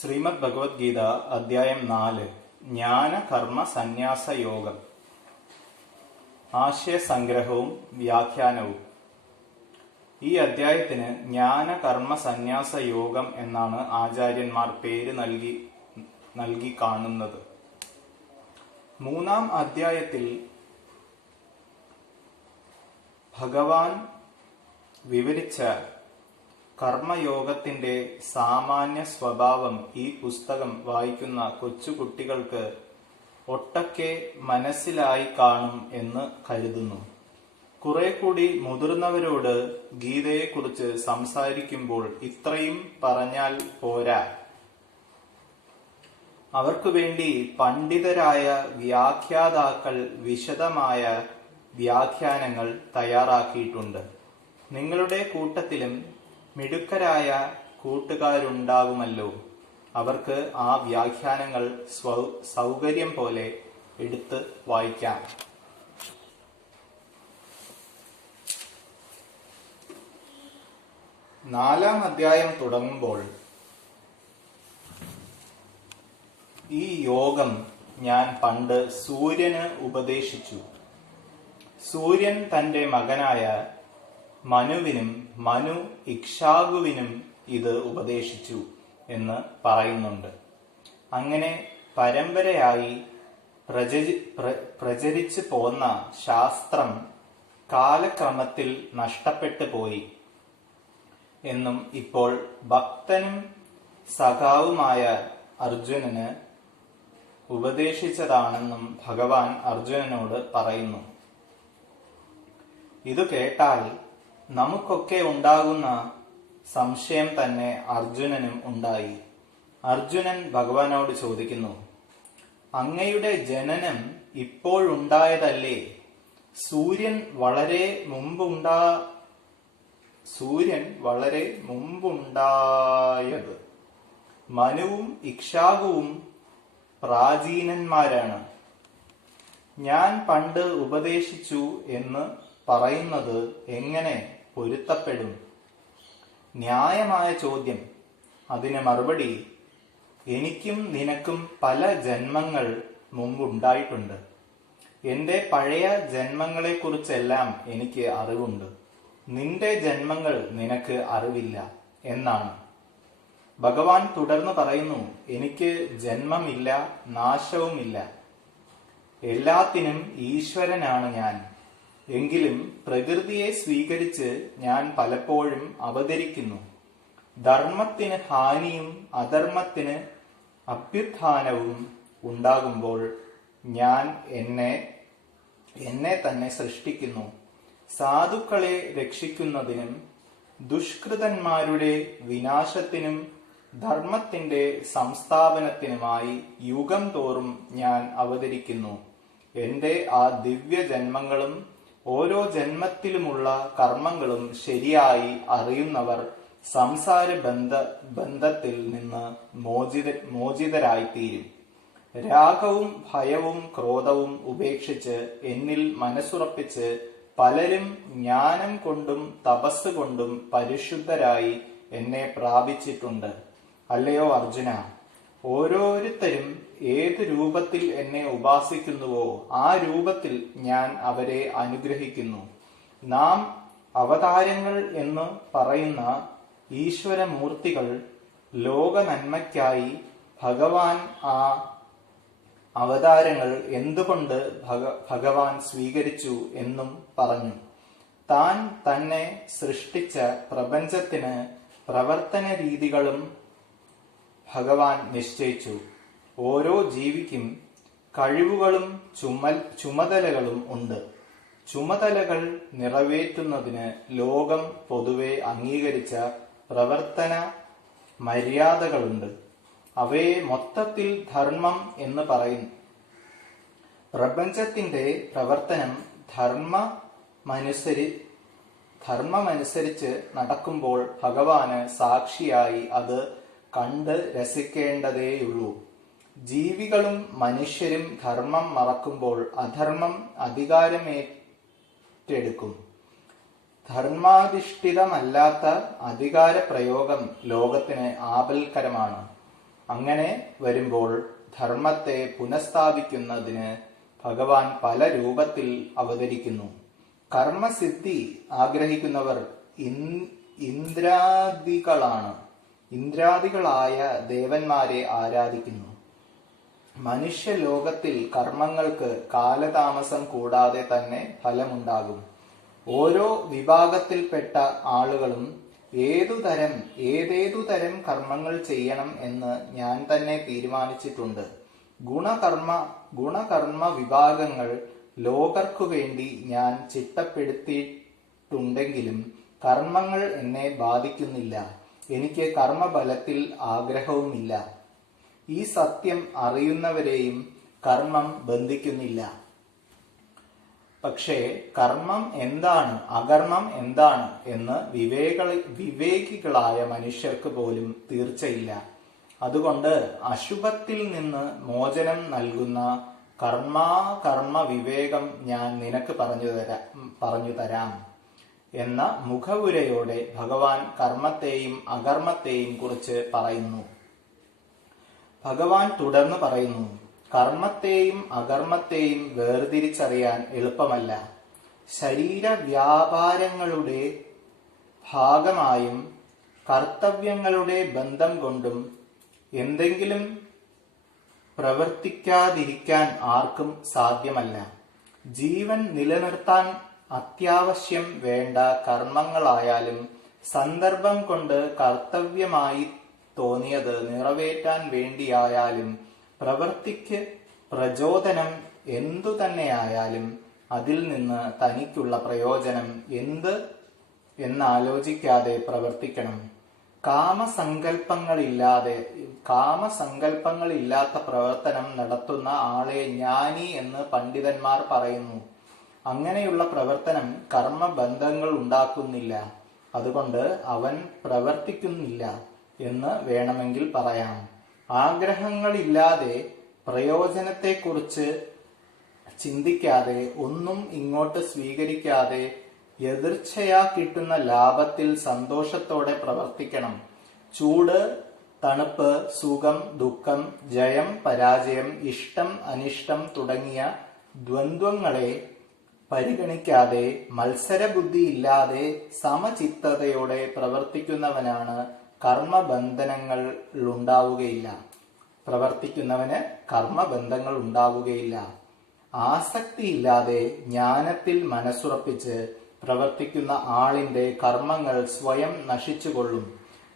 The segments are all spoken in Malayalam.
ശ്രീമദ് ഭഗവത്ഗീത അധ്യായം 4 ജ്ഞാന കർമ്മ സന്യാസ യോഗം. ആശയസംഗ്രഹവും വ്യാഖ്യാനവും. ഈ അധ്യായത്തിന് ജ്ഞാന കർമ്മ സന്യാസ യോഗം എന്നാണ് ആചാര്യന്മാർ പേര് നൽകി കാണുന്നത്. മൂന്നാം അധ്യായത്തിൽ ഭഗവാൻ വിവരിച്ച കർമ്മയോഗത്തിന്റെ സാമാന്യ സ്വഭാവം ഈ പുസ്തകം വായിക്കുന്ന കൊച്ചുകുട്ടികൾക്ക് ഒട്ടൊക്കെ മനസ്സിലായി കാണും എന്ന് കരുതുന്നു. കുറെ കൂടി മുതിർന്നവരോട് ഗീതയെക്കുറിച്ച് സംസാരിക്കുമ്പോൾ ഇത്രയും പറഞ്ഞാൽ പോരാ. അവർക്കു വേണ്ടി പണ്ഡിതരായ വ്യാഖ്യാതാക്കൾ വിശദമായ വ്യാഖ്യാനങ്ങൾ തയ്യാറാക്കിയിട്ടുണ്ട്. നിങ്ങളുടെ കൂട്ടത്തിലും മിടുക്കരായ കൂട്ടുകാരുണ്ടാകുമല്ലോ. അവർക്ക് ആ വ്യാഖ്യാനങ്ങൾ സൗകര്യം പോലെ എടുത്ത് വായിക്കാം. നാലാം അധ്യായം തുടങ്ങുമ്പോൾ ഈ യോഗം ഞാൻ പണ്ട് സൂര്യന് ഉപദേശിച്ചു. സൂര്യൻ തന്റെ മകനായ മനുവിനും മനു ഇക്ഷ്വാകുവിനും ഇത് ഉപദേശിച്ചു എന്ന് പറയുന്നുണ്ട്. അങ്ങനെ പരമ്പരയായി പ്രചരിച്ചു പോന്ന ശാസ്ത്രം കാലക്രമത്തിൽ നഷ്ടപ്പെട്ടു പോയി എന്നും ഇപ്പോൾ ഭക്തനും സഖാവുമായ അർജുനന് ഉപദേശിച്ചതാണെന്നും ഭഗവാൻ അർജുനനോട് പറയുന്നു. ഇത് കേട്ടാൽ നമുക്കൊക്കെ ഉണ്ടാകുന്ന സംശയം തന്നെ അർജുനനും ഉണ്ടായി. അർജുനൻ ഭഗവാനോട് ചോദിക്കുന്നു, അങ്ങയുടെ ജനനം ഇപ്പോഴുണ്ടായതല്ലേ? സൂര്യൻ വളരെ മുമ്പുണ്ടായത്. മനുവും ഇക്ഷ്വാകുവും പ്രാചീനന്മാരാണ്. ഞാൻ പണ്ട് ഉപദേശിച്ചു എന്ന് പറയുന്നത് എങ്ങനെ പൊരുത്തപ്പെടും? ന്യായമായ ചോദ്യം. അതിന് മറുപടി, എനിക്കും നിനക്കും പല ജന്മങ്ങൾ മുമ്പുണ്ടായിട്ടുണ്ട്. എന്റെ പഴയ ജന്മങ്ങളെക്കുറിച്ചെല്ലാം എനിക്ക് അറിവുണ്ട്. നിന്റെ ജന്മങ്ങൾ നിനക്ക് അറിവില്ല എന്നാണ്. ഭഗവാൻ തുടർന്ന് പറയുന്നു, എനിക്ക് ജന്മമില്ല, നാശവുമില്ല. എല്ലാത്തിനും ഈശ്വരനാണ് ഞാൻ. എങ്കിലും പ്രകൃതിയെ സ്വീകരിച്ച് ഞാൻ പലപ്പോഴും അവതരിക്കുന്നു. ധർമ്മത്തിന് ഹാനിയും അധർമ്മത്തിന് അഭ്യുത്ഥാനവും ഉണ്ടാകുമ്പോൾ ഞാൻ എന്നെ തന്നെ സൃഷ്ടിക്കുന്നു. സാധുക്കളെ രക്ഷിക്കുന്നതിനും ദുഷ്കൃതന്മാരുടെ വിനാശത്തിനും ധർമ്മത്തിന്റെ സംസ്ഥാപനത്തിനുമായി യുഗം തോറും ഞാൻ അവതരിക്കുന്നു. എന്റെ ആ ദിവ്യ ജന്മങ്ങളും ഓരോ ജന്മത്തിലുമുള്ള കർമ്മങ്ങളും ശരിയായി അറിയുന്നവർ സംസാര ബന്ധത്തിൽ നിന്ന് മോചിതരായിത്തീരും. രാഗവും ഭയവും ക്രോധവും ഉപേക്ഷിച്ച് എന്നിൽ മനസ്സുറപ്പിച്ച് പലരും ജ്ഞാനം കൊണ്ടും തപസ് കൊണ്ടും പരിശുദ്ധരായി എന്നെ പ്രാപിച്ചിട്ടുണ്ട്. അല്ലയോ അർജുന, ഓരോരുത്തരും ഏത് രൂപത്തിൽ എന്നെ ഉപാസിക്കുന്നുവോ ആ രൂപത്തിൽ ഞാൻ അവരെ അനുഗ്രഹിക്കുന്നു. നാം അവതാരങ്ങൾ എന്ന് പറയുന്ന ഈശ്വരമൂർത്തികൾ ലോക നന്മയ്ക്കായി ഭഗവാൻ ആ അവതാരങ്ങൾ എന്തുകൊണ്ട് ഭഗവാൻ സ്വീകരിച്ചു എന്നും പറഞ്ഞു. താൻ തന്നെ സൃഷ്ടിച്ച പ്രപഞ്ചത്തിന് പ്രവർത്തന രീതികളും ഭഗവാൻ നിശ്ചയിച്ചു. ഓരോ ജീവിക്കും കഴിവുകളും ചുമതലകളും ഉണ്ട്. ചുമതലകൾ നിറവേറ്റുന്നതിന് ലോകം പൊതുവെ അംഗീകരിച്ച പ്രവർത്തന മര്യാദകളുണ്ട്. അവയെ മൊത്തത്തിൽ ധർമ്മം എന്ന് പറയുന്നു. പ്രപഞ്ചത്തിന്റെ പ്രവർത്തനം ധർമ്മമനുസരിച്ച് നടക്കുമ്പോൾ ഭഗവാന് സാക്ഷിയായി അത് കണ്ട് രസിക്കേണ്ടതേയുള്ളൂ. ജീവികളും മനുഷ്യരും ധർമ്മം മറക്കുമ്പോൾ അധർമ്മം അധികാരമേറ്റെടുക്കും. ധർമാധിഷ്ഠിതമല്ലാത്ത അധികാര പ്രയോഗം ലോകത്തിന് ആപൽക്കരമാണ്. അങ്ങനെ വരുമ്പോൾ ധർമ്മത്തെ പുനഃസ്ഥാപിക്കുന്നതിന് ഭഗവാൻ പല രൂപത്തിൽ അവതരിക്കുന്നു. കർമ്മസിദ്ധി ആഗ്രഹിക്കുന്നവർ ഇന്ദ്രാദികളായ ദേവന്മാരെ ആരാധിക്കുന്നു. മനുഷ്യലോകത്തിൽ കർമ്മങ്ങൾക്ക് കാലതാമസം കൂടാതെ തന്നെ ഫലമുണ്ടാകും. ഓരോ വിഭാഗത്തിൽപ്പെട്ട ആളുകളും ഏതേതു തരം കർമ്മങ്ങൾ ചെയ്യണം എന്ന് ഞാൻ തന്നെ തീരുമാനിച്ചിട്ടുണ്ട്. ഗുണകർമ്മ വിഭാഗങ്ങൾ ലോകർക്കു വേണ്ടി ഞാൻ ചിട്ടപ്പെടുത്തിയിട്ടുണ്ടെങ്കിലും കർമ്മങ്ങൾ എന്നെ ബാധിക്കുന്നില്ല. എനിക്ക് കർമ്മബലത്തിൽ ആഗ്രഹവുമില്ല. ഈ സത്യം അറിയുന്നവരെയും കർമ്മം ബന്ധിക്കുന്നില്ല. പക്ഷേ കർമ്മം എന്താണ്, അകർമ്മം എന്താണ് എന്ന് വിവേകികളായ മനുഷ്യർക്ക് പോലും തീർച്ചയില്ല. അതുകൊണ്ട് അശുഭത്തിൽ നിന്ന് മോചനം നൽകുന്ന കർമ്മ വിവേകം ഞാൻ നിനക്ക് പറഞ്ഞു തരാം എന്ന മുഖവുരയോടെ ഭഗവാൻ കർമ്മത്തെയും അകർമ്മത്തെയും കുറിച്ച് പറയുന്നു. ഭഗവാൻ തുടർന്ന് പറയുന്നു, കർമ്മത്തെയും അകർമ്മത്തെയും വേർതിരിച്ചറിയാൻ എളുപ്പമല്ല. ശരീരവ്യാപാരങ്ങളുടെ ഭാഗമായും കർത്തവ്യങ്ങളുടെ ബന്ധം കൊണ്ടും എന്തെങ്കിലും പ്രവർത്തിക്കാതിരിക്കാൻ ആർക്കും സാധ്യമല്ല. ജീവൻ നിലനിർത്താൻ അത്യാവശ്യം വേണ്ട കർമ്മങ്ങളായാലും സന്ദർഭം കൊണ്ട് കർത്തവ്യമായി തോന്നിയത് നിറവേറ്റാൻ വേണ്ടിയായാലും പ്രവൃത്തിക്ക് പ്രചോദനം എന്തു തന്നെയായാലും അതിൽ നിന്ന് തനിക്കുള്ള പ്രയോജനം എന്ത് എന്നാലോചിക്കാതെ പ്രവർത്തിക്കണം. കാമസങ്കല്പങ്ങളില്ലാത്ത പ്രവർത്തനം നടത്തുന്ന ആളെ ജ്ഞാനി എന്ന് പണ്ഡിതന്മാർ പറയുന്നു. അങ്ങനെയുള്ള പ്രവർത്തനം കർമ്മബന്ധങ്ങൾ ഉണ്ടാക്കുന്നില്ല. അതുകൊണ്ട് അവൻ പ്രവർത്തിക്കുന്നില്ല എന്ന് വേണമെങ്കിൽ പറയാം. ആഗ്രഹങ്ങളില്ലാതെ പ്രയോജനത്തെക്കുറിച്ച് ചിന്തിക്കാതെ ഒന്നും ഇങ്ങോട്ട് സ്വീകരിക്കാതെ യദൃച്ഛയാ കിട്ടുന്ന ലാഭത്തിൽ സന്തോഷത്തോടെ പ്രവർത്തിക്കണം. ചൂട്, തണുപ്പ്, സുഖം, ദുഃഖം, ജയം, പരാജയം, ഇഷ്ടം, അനിഷ്ടം തുടങ്ങിയ ദ്വന്ദ്വങ്ങളെ പരിഗണിക്കാതെ മത്സരബുദ്ധിയില്ലാതെ സമചിത്തതയോടെ പ്രവർത്തിക്കുന്നവനാണ് കർമ്മബന്ധങ്ങൾ ഉണ്ടാവുകയില്ല. ആസക്തിയില്ലാതെ ജ്ഞാനത്തിൽ മനസ്സുറപ്പിച്ച് പ്രവർത്തിക്കുന്ന ആളിന്റെ കർമ്മങ്ങൾ സ്വയം നശിച്ചുകൊള്ളും.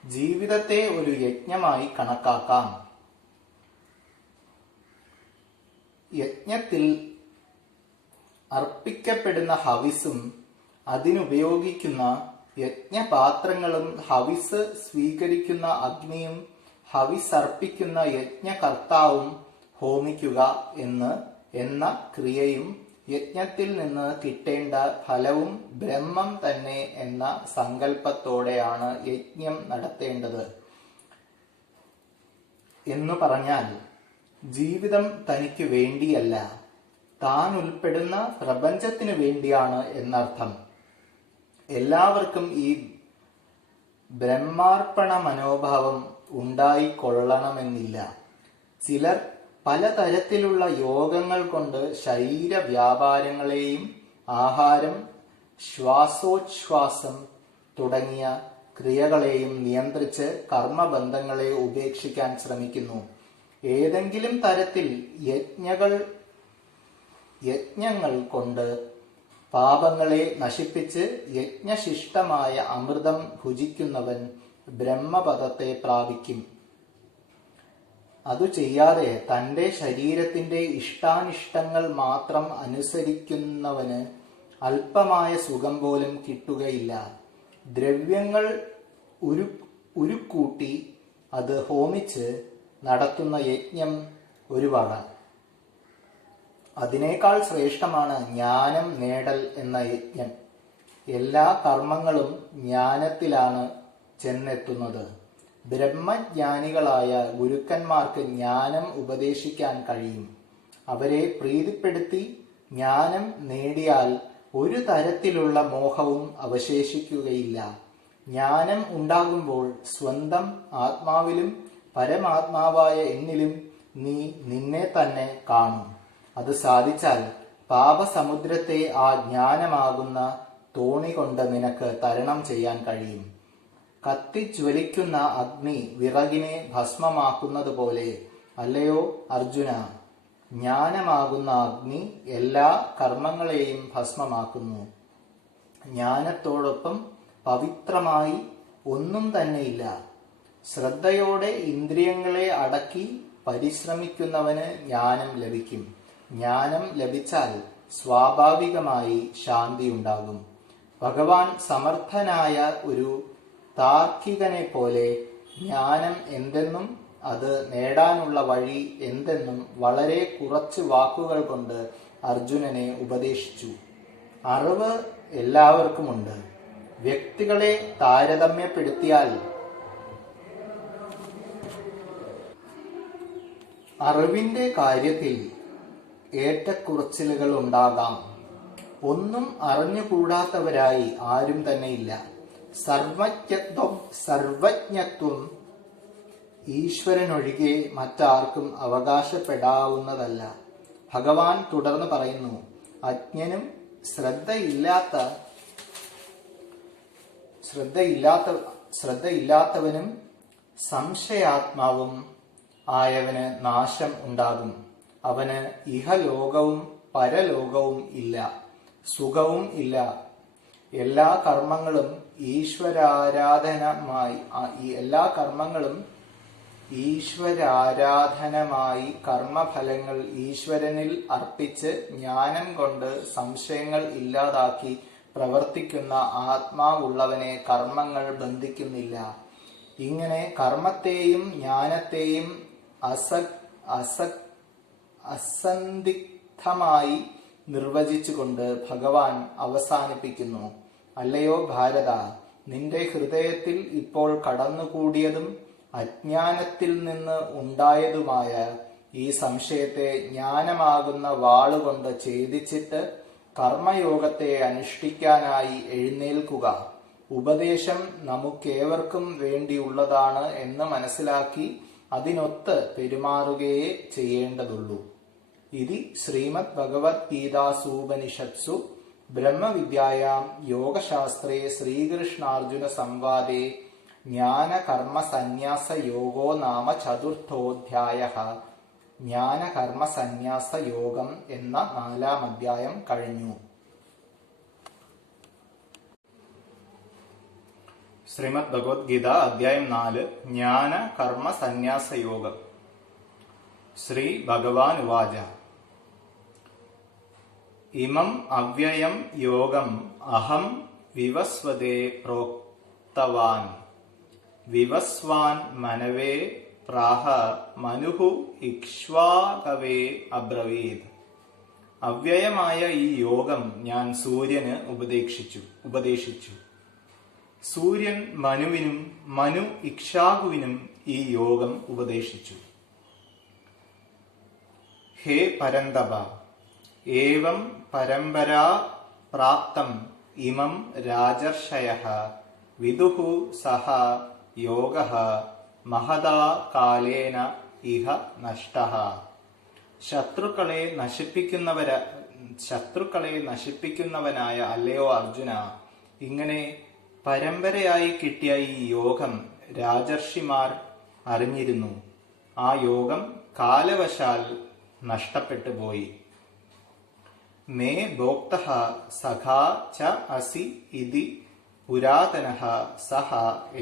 ജീവിതത്തെ ഒരു യജ്ഞമായി കണക്കാക്കാം. യജ്ഞത്തിൽ അർപ്പിക്കപ്പെടുന്ന ഹവിസും അതിനുപയോഗിക്കുന്ന യജ്ഞപാത്രങ്ങളും ഹവിസ് സ്വീകരിക്കുന്ന അഗ്നിയും ഹവിസർപ്പിക്കുന്ന യജ്ഞകർത്താവും ഹോമിക്കുക എന്ന ക്രിയയും യജ്ഞത്തിൽ നിന്ന് കിട്ടേണ്ട ഫലവും ബ്രഹ്മം തന്നെ എന്ന സങ്കല്പത്തോടെയാണ് യജ്ഞം നടത്തേണ്ടത്. എന്നു പറഞ്ഞാൽ ജീവിതം തനിക്ക് വേണ്ടിയല്ല, താൻ ഉൾപ്പെടുന്ന പ്രപഞ്ചത്തിന് വേണ്ടിയാണ് എന്നർത്ഥം. എല്ലാവർക്കും ഈ ബ്രഹ്മാർപ്പണ മനോഭാവം ഉണ്ടായിക്കൊള്ളണമെന്നില്ല. ചിലർ പലതരത്തിലുള്ള യോഗങ്ങൾ കൊണ്ട് ശരീര വ്യാപാരങ്ങളെയും ആഹാരം, ശ്വാസോച്ഛ്വാസം തുടങ്ങിയ ക്രിയകളെയും നിയന്ത്രിച്ച് കർമ്മബന്ധങ്ങളെ ഉപേക്ഷിക്കാൻ ശ്രമിക്കുന്നു. ഏതെങ്കിലും തരത്തിൽ യജ്ഞങ്ങൾ കൊണ്ട് പാപങ്ങളെ നശിപ്പിച്ച് യജ്ഞശിഷ്ടമായ അമൃതം ഭുജിക്കുന്നവൻ ബ്രഹ്മപദത്തെ പ്രാപിക്കും. അതു ചെയ്യാതെ തന്റെ ശരീരത്തിന്റെ ഇഷ്ടാനിഷ്ടങ്ങൾ മാത്രം അനുസരിക്കുന്നവന് അല്പമായ സുഖം പോലും കിട്ടുകയില്ല. ദ്രവ്യങ്ങൾ ഉരുക്കൂട്ടി അത് ഹോമിച്ച് നടത്തുന്ന യജ്ഞം ഒരു വക. അതിനേക്കാൾ ശ്രേഷ്ഠമാണ് ജ്ഞാനം നേടൽ എന്ന യജ്ഞം. എല്ലാ കർമ്മങ്ങളും ജ്ഞാനത്തിലാണ് ചെന്നെത്തുന്നത്. ബ്രഹ്മജ്ഞാനികളായ ഗുരുക്കന്മാർക്ക് ജ്ഞാനം ഉപദേശിക്കാൻ കഴിയും. അവരെ പ്രീതിപ്പെടുത്തി ജ്ഞാനം നേടിയാൽ ഒരു തരത്തിലുള്ള മോഹവും അവശേഷിക്കുകയില്ല. ജ്ഞാനം ഉണ്ടാകുമ്പോൾ സ്വന്തം ആത്മാവിലും പരമാത്മാവായ എന്നിലും നീ നിന്നെ തന്നെ കാണും. അത് സാധിച്ചാൽ പാപസമുദ്രത്തെ ആ ജ്ഞാനമാകുന്ന തോണി കൊണ്ട് നിനക്ക് തരണം ചെയ്യാൻ കഴിയും. കത്തിജ്വലിക്കുന്ന അഗ്നി വിറകിനെ ഭസ്മമാക്കുന്നത് പോലെ അല്ലയോ അർജുന, ജ്ഞാനമാകുന്ന അഗ്നി എല്ലാ കർമ്മങ്ങളെയും ഭസ്മമാക്കുന്നു. ജ്ഞാനത്തോടൊപ്പം പവിത്രമായി ഒന്നും തന്നെയില്ല. ശ്രദ്ധയോടെ ഇന്ദ്രിയങ്ങളെ അടക്കി പരിശ്രമിക്കുന്നവന് ജ്ഞാനം ലഭിക്കും. ജ്ഞാനം ലഭിച്ചാൽ സ്വാഭാവികമായി ശാന്തി ഉണ്ടാകും. ഭഗവാൻ സമർത്ഥനായ ഒരു താർക്കികനെ പോലെ ജ്ഞാനം എന്തെന്നും അത് നേടാനുള്ള വഴി എന്തെന്നും വളരെ കുറച്ച് വാക്കുകൾ കൊണ്ട് അർജുനനെ ഉപദേശിച്ചു. അറിവ് എല്ലാവർക്കുമുണ്ട്. വ്യക്തികളെ താരതമ്യപ്പെടുത്തിയാൽ അറിവിന്റെ കാര്യത്തിൽ ഏറ്റക്കുറച്ചിലുകൾ ഉണ്ടാകാം. ഒന്നും അറിഞ്ഞുകൂടാത്തവരായി ആരും തന്നെയില്ല. സർവജ്ഞത്വം ഈശ്വരനൊഴികെ മറ്റാർക്കും അവകാശപ്പെടാവുന്നതല്ല. ഭഗവാൻ തുടർന്ന് പറയുന്നു, അജ്ഞനും ശ്രദ്ധയില്ലാത്തവനും സംശയാത്മാവും ആയവന് നാശം ഉണ്ടാകും. അവന് ഇഹലോകവും പരലോകവും ഇല്ല, സുഖവും ഇല്ല. എല്ലാ കർമ്മങ്ങളും ഈശ്വരാരാധനമായി കർമ്മഫലങ്ങൾ ഈശ്വരനിൽ അർപ്പിച്ച് ജ്ഞാനം കൊണ്ട് സംശയങ്ങൾ ഇല്ലാതാക്കി പ്രവർത്തിക്കുന്ന ആത്മാവുള്ളവനെ കർമ്മങ്ങൾ ബന്ധിക്കുന്നില്ല. ഇങ്ങനെ കർമ്മത്തെയും ജ്ഞാനത്തെയും അസന്ദിഗ്ധമായി നിർവചിച്ചുകൊണ്ട് ഭഗവാൻ അവസാനിപ്പിക്കുന്നു. അല്ലയോ ഭാരത, നിന്റെ ഹൃദയത്തിൽ ഇപ്പോൾ കടന്നുകൂടിയതും അജ്ഞാനത്തിൽ നിന്ന് ഉണ്ടായതുമായ ഈ സംശയത്തെ ജ്ഞാനമാകുന്ന വാളുകൊണ്ട് ഛേദിച്ചിട്ട് കർമ്മയോഗത്തെ അനുഷ്ഠിക്കാനായി എഴുന്നേൽക്കുക. ഉപദേശം നമുക്കേവർക്കും വേണ്ടിയുള്ളതാണ് എന്ന് മനസ്സിലാക്കി അതിനൊത്ത് പെരുമാറുകയേ ചെയ്യേണ്ടതുള്ളൂ. ഇതി ശ്രീമദ് ഭഗവത്ഗീതാസൂപനിഷത്സു ബ്രഹ്മവിദ്യായാം യോഗശാസ്ത്രേ ശ്രീകൃഷ്ണാർജുന സംവാദേ ജ്ഞാനകർമ്മസന്യാസയോഗോ നാമ ചതുർത്ഥോധ്യായഃ. ജ്ഞാനകർമ്മസന്യാസയോഗം എന്ന 4-ാം അധ്യായം കഴിഞ്ഞു. ശ്രീമദ് ഭഗവത്ഗീത അധ്യായം 4 ജ്ഞാനകർമ്മസന്യാസയോഗം. ശ്രീ ഭഗവാൻ ഉവാച, ഇമം അവ്യയം യോഗം അഹം വിവസ്വതേ പ്രോക്തവാൻ. വിവസ്വാൻ മനവേ പ്രാഹ മനുഹു ഇക്ഷ്വാകവേ അബ്രവീത്. അവ്യയമായ ഈ യോഗം ഞാൻ സൂര്യന് ഉപദേശിച്ചു. സൂര്യൻ മനുവിനും മനു ഇക്ഷ്വാകുവിനും ഈ യോഗം ഉപദേശിച്ചു. ഹേ പരന്തപ, ഏവം പരമ്പരാ പ്രാപ്തം ഇമം രാജർഷയഃ വിദുഹു സഹ യോഗഃ മഹതാ കാലേന ഇഹ നഷ്ടഃ. ശത്രുക്കളെ നശിപ്പിക്കുന്നവനായ അല്ലയോ അർജുന, ഇങ്ങനെ പരമ്പരയായി കിട്ടിയ ഈ യോഗം രാജർഷിമാർ അറിഞ്ഞിരുന്നു. ആ യോഗം കാലവശാൽ നഷ്ടപ്പെട്ടു പോയി. മേ ഭോക്തഃ സഖാ ച അസി ഇതി പുരാതനഃ സഹ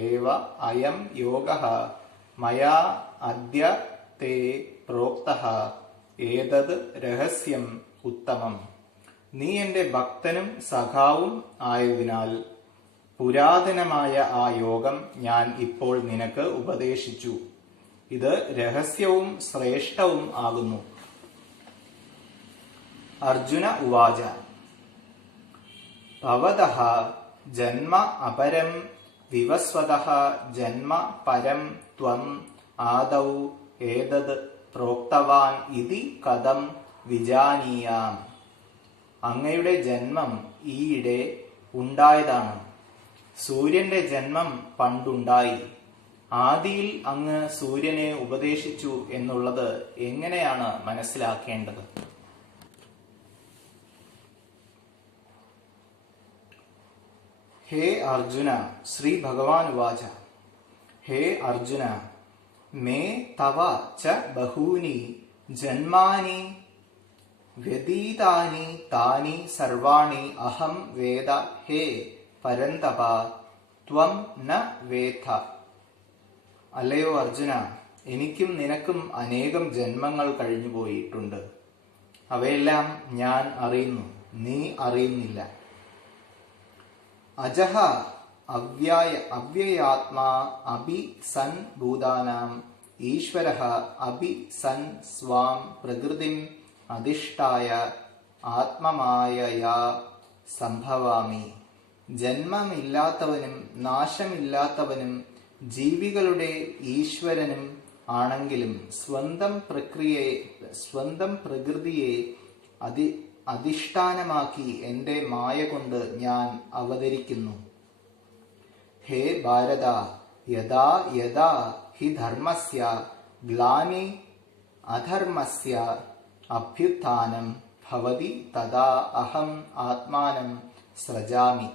ഏവ അയം യോഗഃ മയാ അദ്യ തേ പ്രോക്തഃ ഏതത് രഹസ്യം ഉത്തമം. നീ എന്റെ ഭക്തനും സഖാവും ആയതിനാൽ പുരാതനമായ ആ യോഗം ഞാൻ ഇപ്പോൾ നിനക്ക് ഉപദേശിച്ചു. ഇത് രഹസ്യവും ശ്രേഷ്ഠവും ആകുന്നു. അർജുന ഉവാച, ഭവതഃ ജന്മ അപരം വിവസ്വതഃ ജന്മ പരം ത്വം ആദൗ ഏതത് പ്രോക്തവാൻ ഇതി കഥം വിജാനീയാം. അങ്ങയുടെ ജന്മം ഈയിടെ ഉണ്ടായതാണ്. സൂര്യന്റെ ജന്മം പണ്ടുണ്ടായി. ആദിയിൽ അങ്ങ് സൂര്യനെ ഉപദേശിച്ചു എന്നുള്ളത് എങ്ങനെയാണ് മനസ്സിലാക്കേണ്ടത്? ഹേ അർജുന, ശ്രീ ഭഗവാൻ ഉവാച. ഹേ അർജുന, മേ തവ ച ബഹൂനി ജന്മാനി വ്യതീതാനി താനി സർവാണി അഹം വേദ ഹേ പരന്തപ ത്വം ന വേദ. അല്ലയോ അർജുന, എനിക്കും നിനക്കും അനേകം ജന്മങ്ങൾ കഴിഞ്ഞുപോയിട്ടുണ്ട്. അവയെല്ലാം ഞാൻ അറിയുന്നു, നീ അറിയുന്നില്ല. അജഹ അവ്യയാത്മാ അഭി സൻ ഭൂതാനാം ഈശ്വരഃ അഭി സൻ സ്വാം പ്രകൃതിം അധിഷ്ഠായ ആത്മമായയാ സംഭവാമി. ജന്മമില്ലാത്തവനും നാശമില്ലാത്തവനും ജീവികളുടെ ഈശ്വരനും ആണെങ്കിലും സ്വന്തം പ്രകൃതിയെ അധിഷ്ഠാനമാക്കി എന്റെ മായ കൊണ്ട് ഞാൻ അവതരിക്കുന്നു. ഹേ ഭാരത, യഥാ യഥാ ഹി ധർമ്മസ്യ ഗ്ലാനി അധർമ്മസ്യ അഭ്യുത്ഥാനം ഭവതി തഥാ അഹം ആത്മാനം സൃജാമി.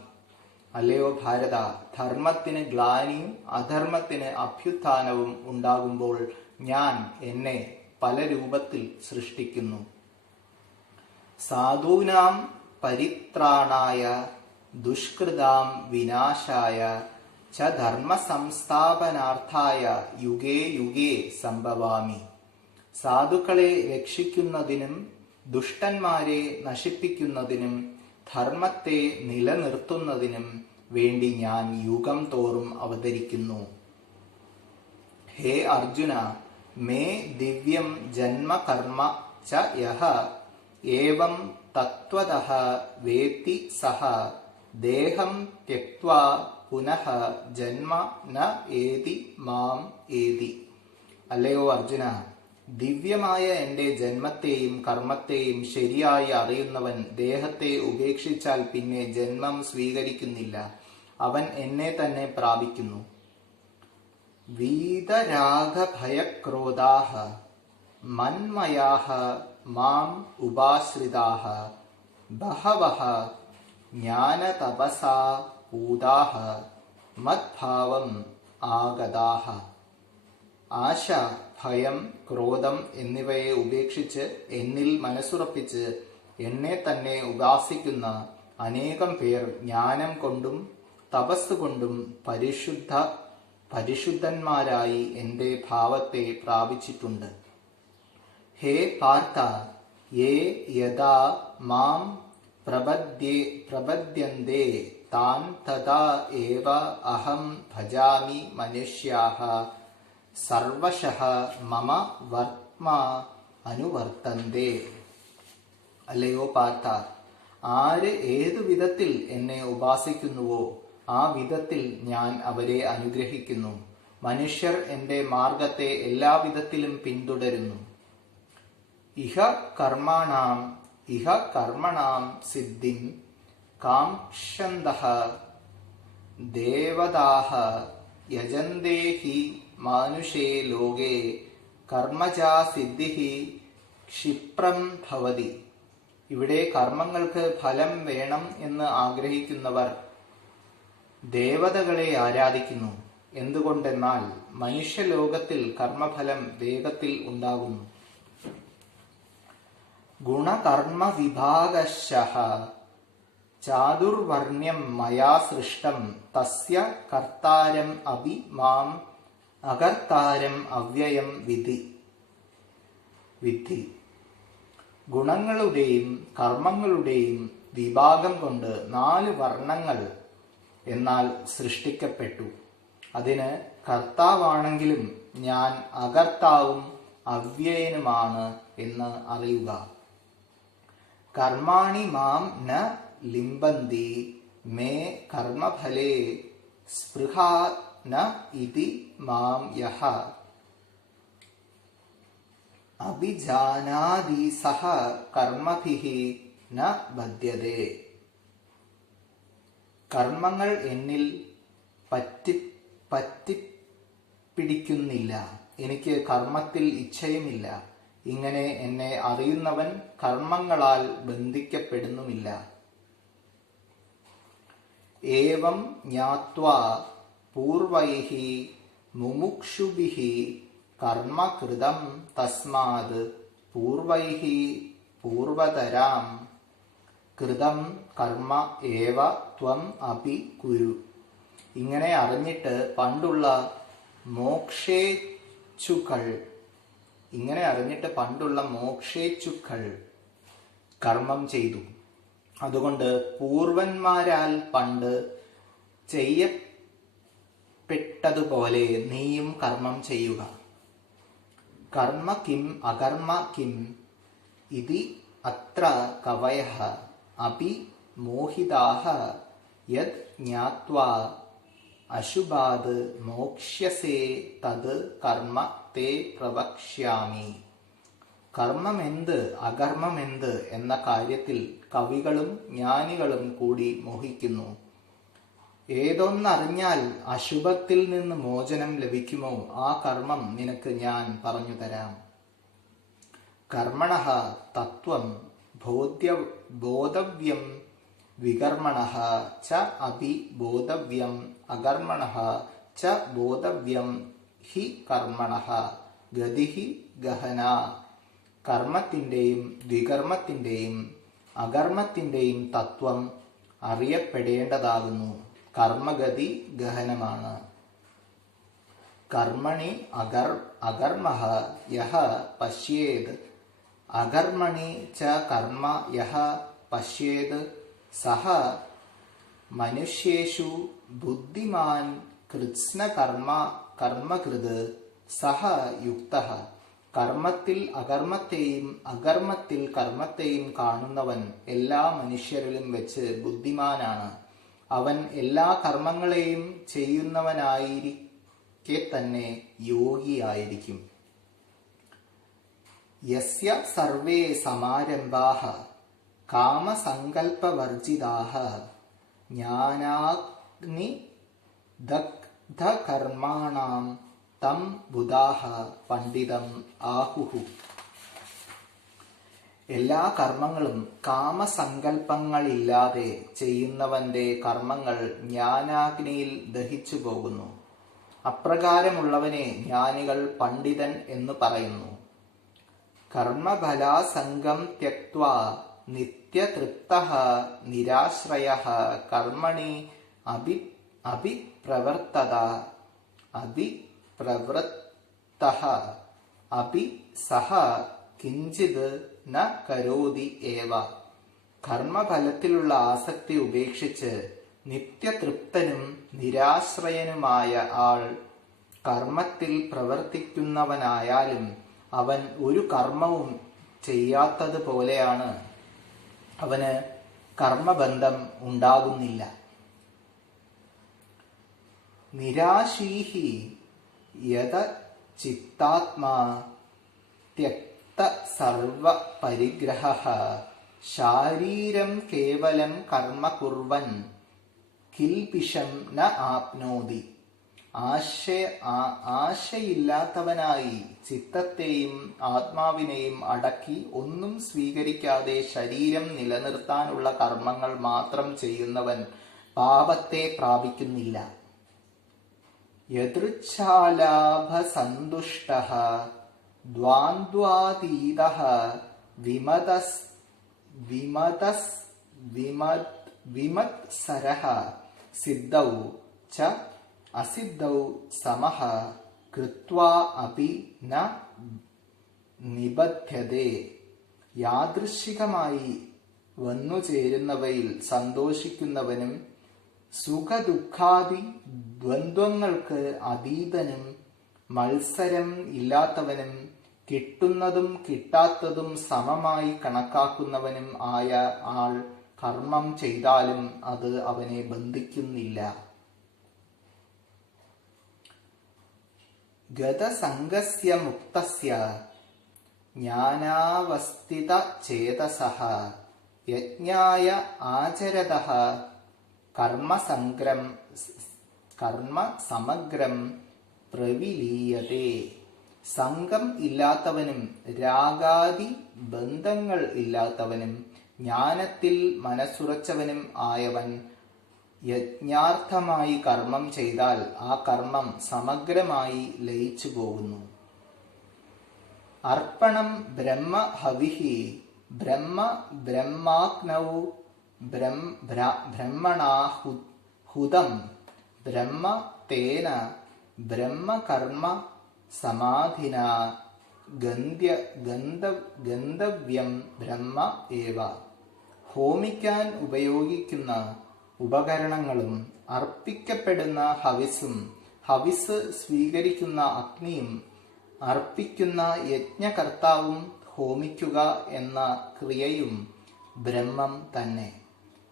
അല്ലയോ ഭാരത, ധർമ്മത്തിന് ഗ്ലാനിയും അധർമ്മത്തിന് അഭ്യുത്ഥാനവും ഉണ്ടാകുമ്പോൾ ഞാൻ എന്നെ പല രൂപത്തിൽ സൃഷ്ടിക്കുന്നു. സാധൂനാം പരിത്രാണായ ദുഷ്കൃതാം വിനാശായ ച ധർമ്മ സംസ്ഥാപനാർത്ഥായ യുഗേ യുഗേ സംഭവാമി. സാധുക്കളെ രക്ഷിക്കുന്നതിനും ദുഷ്ടന്മാരെ നശിപ്പിക്കുന്നതിനും ധർമ്മത്തെ നിലനിർത്തുന്നതിനും വേണ്ടി ഞാൻ യുഗം തോറും അവതരിക്കുന്നു. ഹേ അർജുന, മേ ദിവ്യം ജന്മ കർമ്മ ച യഹ ഏവം തത്വതഃ വേത്തി സഹ ദേഹം ത്യക്ത്വാ പുനഃ ജന്മ ന ഏതി മാം ഏതി. അല്ലയോ അർജുന, ദിവ്യമായ എന്റെ ജന്മത്തെയും കർമ്മത്തെയും ശരിയായി അറിയുന്നവൻ ദേഹത്തെ ഉപേക്ഷിച്ചാൽ പിന്നെ ജന്മം സ്വീകരിക്കുന്നില്ല. അവൻ എന്നെ തന്നെ പ്രാപിക്കുന്നു. വീതരാഗഭയക്രോധാഃ മന്മയാഃ മാം ഉപാശ്രിതാഃ ബഹവഃ ജ്ഞാനതപസാ പൂതാഃ മദ്ഭാവം ആഗതാഃ. ആശ, ഭയം, ക്രോധം എന്നിവയെ ഉപേക്ഷിച്ച് എന്നിൽ മനസ്സുറപ്പിച്ച് എന്നെ തന്നെ ഉപാസിക്കുന്ന അനേകം പേർ ജ്ഞാനം കൊണ്ടും തപസ്സുകൊണ്ടും പരിശുദ്ധന്മാരായി എന്റെ ഭാവത്തെ പ്രാപിച്ചിട്ടുണ്ട്. ഹേ പാർത്ഥ, യേ യഥാ മാം പ്രപദ്യന്തേ താൻ തഥാ ഏവ അഹം ഭജാമി മനുഷ്യാഃ സർവശഃ മമ വർത്മാ അനുവർത്തന്തേ. അല്ലയോ പാർത്ഥ, ആര് ഏതു വിധത്തിൽ എന്നെ ഉപാസിക്കുന്നുവോ ആ വിധത്തിൽ ഞാൻ അവരെ അനുഗ്രഹിക്കുന്നു. മനുഷ്യർ എന്റെ മാർഗത്തെ എല്ലാവിധത്തിലും പിന്തുടരുന്നു. ഇഹ കർമ്മണാം സിദ്ധിം കാംക്ഷന്തഃ ദേവതാഃ യജന്തേ ഹി മാനുഷേ ലോകേ കർമ്മജാ സിദ്ധിഃ ക്ഷിപ്രം ഭവതി. ഇവിടെ കർമ്മങ്ങൾക്ക് ഫലം വേണം എന്ന് ആഗ്രഹിക്കുന്നവർ ദേവതകളെ ആരാധിക്കുന്നു. എന്തുകൊണ്ടെന്നാൽ മനുഷ്യലോകത്തിൽ കർമ്മഫലം വേഗത്തിൽ ഉണ്ടാകുന്നു. ഗുണകർമ്മ വിഭാഗശഃ ചാതുർവർണ്ണ്യം മയാ സൃഷ്ടം തസ്യ കർത്താരം അഭി മാം അകർത്താരം അവ്യയം വിധി. ഗുണങ്ങളുടെയും കർമ്മങ്ങളുടെയും വിഭാഗം കൊണ്ട് 4 വർണ്ണങ്ങൾ എന്നാൽ സൃഷ്ടിക്കപ്പെട്ടു. അതിന് കർത്താവാണെങ്കിലും ഞാൻ അകർത്താവും അവ്യയനുമാണ് എന്ന് അറിയുക. കർമാണി മാം ന ലിംബന്തി മേ കർമ്മഫലേ സ്പൃഹാ ന ഇതി മാം യഹ അഭിജാനാതി സഹ കർമ്മഭിഃ ന ബധ്യതേ. കർമ്മങ്ങൾ എന്നിൽ പിടിക്കുന്നില്ല. എനിക്ക് കർമ്മത്തിൽ ഇച്ഛയുമില്ല. ഇങ്ങനെ എന്നെ അറിയുന്നവൻ കർമ്മങ്ങളാൽ ബന്ധിക്കപ്പെടുന്നുമില്ല. ഏവം ജ്ഞാത്വാ പൂർവൈഃ മുമുക്ഷുഭിഃ കർമ്മ കൃതം തസ്മാത് പൂർവൈഃ പൂർവതരാം കൃതം കർമ്മ ഏവ ത്വം അപി കുരു. ഇങ്ങനെ അറിഞ്ഞിട്ട് പണ്ടുള്ള മോക്ഷേച്ഛുക്കൾ കർമ്മം ചെയ്തു. അതുകൊണ്ട് പൂർവന്മാരാൽ പണ്ട് ചെയ്യപ്പെട്ടതുപോലെ നീയും കർമ്മം ചെയ്യുക. കർമ്മ കിം അകർമ്മ കിം ഇതി അത്ര കവയഃ അപി മോഹിതാഃ യത് ജ്ഞാത്വാ അശുഭാത് മോക്ഷ്യസേ തത് കർമ്മ തേ പ്രവക്ഷ്യാമി. കർമ്മമെന്ത് അകർമ്മമെന്ത് എന്ന കാര്യത്തിൽ കവികളും ജ്ഞാനികളും കൂടി മോഹിക്കുന്നു. ഏതൊന്നറിഞ്ഞാൽ അശുഭത്തിൽ നിന്ന് മോചനം ലഭിക്കുമോ ആ കർമ്മം നിനക്ക് ഞാൻ പറഞ്ഞു തരാം. കർമ്മണഃ തത്വം ബോധവ്യം വികർമ്മണഃ ച അപി ബോധവ്യം അകർമ്മണഃ ച ബോധവ്യം ഹി കർമ്മണഃ ഗതിഃ ഗഹന. കർമ്മത്തിൻ്റെയും വികർമ്മത്തിൻ്റെയും അകർമ്മത്തിൻ്റെയും തത്വം അറിയപ്പെടേണ്ടതാകുന്നു. കർമ്മഗതി ഗഹനമാണ്. കർമ്മണി അകർമ്മഃ യഃ പശ്യേത് അകർമ്മണി ച കർമ്മ യഃ പശ്യേത് സഹ മനുഷ്യേഷു ബുദ്ധിമാൻ കൃത്സ്നകർമ്മകൃത് സഹ യുക്തഃ. കർമ്മത്തിൽ അകർമ്മത്തെയും അകർമ്മത്തിൽ കർമ്മത്തെയും കാണുന്നവൻ എല്ലാ മനുഷ്യരിലും വെച്ച് ബുദ്ധിമാനാണ്. അവൻ എല്ലാ കർമ്മങ്ങളെയും ചെയ്യുന്നവനായിരിക്കെ തന്നെ യോഗിയായിരിക്കും. യസ്യ സർവേ സമാരംഭാഃ കാമസങ്കൽപ്പവർജിതാഃ ജ്ഞാനാഗ്നിദഗ്ധകർമാണം തം ബുധാഃ പണ്ഡിതം ആഹുഃ. എല്ലാ കർമ്മങ്ങളും കാമസങ്കൽപ്പങ്ങളില്ലാതെ ചെയ്യുന്നവന്റെ കർമ്മങ്ങൾ ജ്ഞാനാഗ്നിയിൽ ദഹിച്ചു പോകുന്നു. അപ്രകാരമുള്ളവനെ ജ്ഞാനികൾ പണ്ഡിതൻ എന്നു പറയുന്നു. കർമ്മഫലാസംഗം ത്യക്ത്വാ നിത്യതൃപ്തഃ നിരാശ്രയഃ കർമ്മണി അഭിപ്രവൃത്തഃ അപി സഹ കിഞ്ചിത് ന കരോതി ഏവ. കർമ്മഫലത്തിലുള്ള ആസക്തി ഉപേക്ഷിച്ച് നിത്യതൃപ്തനും നിരാശ്രയനുമായ ആൾ കർമ്മത്തിൽ പ്രവർത്തിക്കുന്നവനായാലും അവൻ ഒരു കർമ്മവും ചെയ്യാത്തതുപോലെയാണ്. അവന് കർമ്മബന്ധം ഉണ്ടാകുന്നില്ല. നിരാശീഹി യത ചിത്താത്മാ ത്യക്ത സർവ പരിഗ്രഹഃ ശാരീരം കേവലം കർമ്മ കുർവൻ കിൽപിഷം ന ആപ്നോതി. ആശയില്ലാത്തവനായി ചിത്തത്തെയും ആത്മാവിനെയും അടക്കി ഒന്നും സ്വീകരിക്കാതെ ശരീരം നിലനിർത്താനുള്ള കർമ്മങ്ങൾ മാത്രം ചെയ്യുന്നവൻ പാപത്തെ പ്രാപിക്കുന്നില്ല. യദൃച്ഛാലാഭസന്തുഷ്ടഃ ദ്വാന്ദ്വാതീതഃ വിമത്സരഃ സിദ്ധൗ ച അസിദ്ധൗ സമഃ കൃത്വാ അപി ന നിബധ്യതേ. യാദൃശ്ചികമായി വന്നുചേരുന്നവയിൽ സന്തോഷിക്കുന്നവനും സുഖദുഃഖാദി ദ്വന്ദ്വങ്ങൾക്ക് അതീതനും മത്സരം ഇല്ലാത്തവനും കിട്ടുന്നതും കിട്ടാത്തതും സമമായി കണക്കാക്കുന്നവനും ആയ ആൾ കർമ്മം ചെയ്താലും അത് അവനെ ബന്ധിക്കുന്നില്ല. ഗതസംഗസ്യ മുക്തസ്യ ജ്ഞാനാവസ്ഥിതചേതസഃ യജ്ഞായ ആചരതഃ കർമ്മസമഗ്രം പ്രവിലീയതേ. സംഘം ഇല്ലാത്തവനും രാഗാദി ബന്ധങ്ങൾ ഇല്ലാത്തവനും ജ്ഞാനത്തിൽ മനസ്സുറച്ചവനും ആയവൻ യജ്ഞാർത്ഥമായി കർമ്മം ചെയ്താൽ ആ കർമ്മം സമഗ്രമായി ലയിച്ചു പോകുന്നു. അർപ്പണം ബ്രഹ്മ ഹവിഹി ബ്രഹ്മാഗ്നൗ ബ്രഹ്മണാഹുതം ബ്രഹ്മ തേന ബ്രഹ്മകർമ്മ സമാധിന ഗന്ധവ്യം ബ്രഹ്മ ഏവ. ഹോമിക്കാൻ ഉപയോഗിക്കുന്ന ഉപകരണങ്ങളും അർപ്പിക്കപ്പെടുന്ന ഹവിസും ഹവിസ് സ്വീകരിക്കുന്ന അഗ്നിയും അർപ്പിക്കുന്ന യജ്ഞകർത്താവും ഹോമിക്കുക എന്ന ക്രിയയും ബ്രഹ്മം തന്നെ.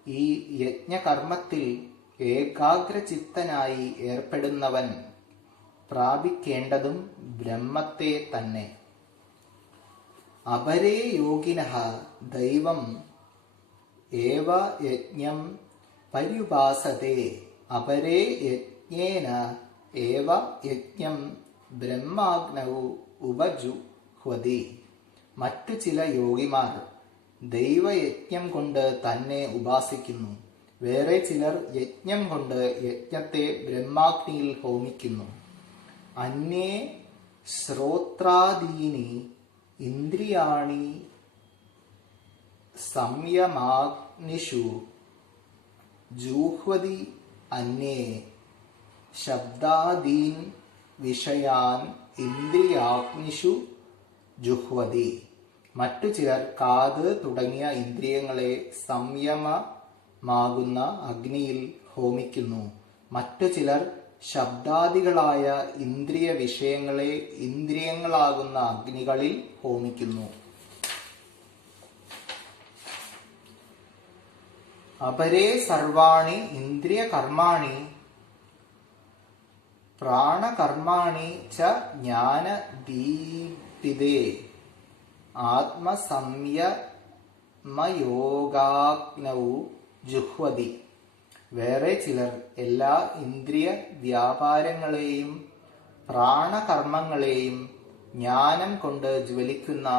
ഈ യജ്ഞകർമ്മത്തിൽ ഏകാഗ്രചിത്തനായി ഏർപ്പെടുന്നവൻ പ്രാപിക്കേണ്ടതും ബ്രഹ്മത്തെ തന്നെ. അപരേ യോഗിനഃ ദൈവം ഏവ യജ്ഞം പര്യുപാസതേ. അപരേ യജ്ഞേന ഏവ യജ്ഞം ബ്രഹ്മാഗ്നൗ ഉപജുഹ്വതി. മറ്റു ചില യോഗിമാർ ദൈവയജ്ഞം കൊണ്ട് തന്നെ ഉപാസിക്കുന്നു. വേറെ ചിലർ യജ്ഞം കൊണ്ട് യജ്ഞത്തെ ബ്രഹ്മാഗ്നിയിൽ ഹോമിക്കുന്നു. അന്യേ ശ്രോത്രാദീനി ഇന്ദ്രിയാണി സംയമാഗ്നിഷു ജൂഹ്വതി. അന്യേ ശബ്ദാദീൻ വിഷയാൻ ഇന്ദ്രിയാഗ്നിഷു ജുഹ്വതി. മറ്റു ചിലർ കാത് തുടങ്ങിയ ഇന്ദ്രിയങ്ങളെ സംയമമാകുന്ന അഗ്നിയിൽ ഹോമിക്കുന്നു. മറ്റു ചിലർ ശബ്ദാദികളായ ഇന്ദ്രിയ വിഷയങ്ങളെ ഇന്ദ്രിയങ്ങളാകുന്ന അഗ്നികളിൽ ഹോമിക്കുന്നു. അപരേ സർവാണി ഇന്ദ്രിയ കർമാണി പ്രാണകർമാണി ച ജ്ഞാനദീപിതേ ആത്മസംയമയോഗാഗ്നൗ ജുഹ്വതി. വേറെ ചിലർ എല്ലാ ഇന്ദ്രിയ വ്യാപാരങ്ങളെയും പ്രാണകർമ്മങ്ങളെയും ജ്ഞാനം കൊണ്ട് ജ്വലിക്കുന്ന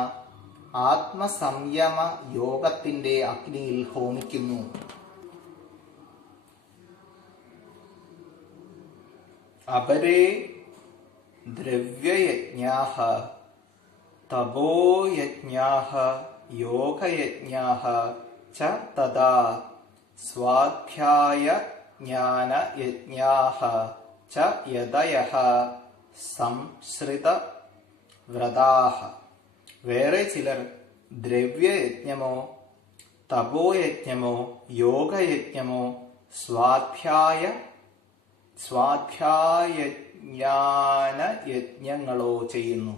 ആത്മസംയമ യോഗത്തിന്റെ അഗ്നിയിൽ ഹോമിക്കുന്നു. അപരേ ദ്രവ്യയജ്ഞാഃ തപോയജ്ഞാഃ യോഗയജ്ഞാഃ ച തഥാ സ്വാധ്യായജ്ഞാനയജ്ഞാഃ ച യതയഃ സംശ്രിതവ്രതാഃ. വേറെ ചിലർ ദ്രവ്യയജ്ഞമോ തപോയജ്ഞമോ യോഗയജ്ഞമോ സ്വാധ്യായജ്ഞാനയജ്ഞങ്ങളോ ചെയ്യുന്നു.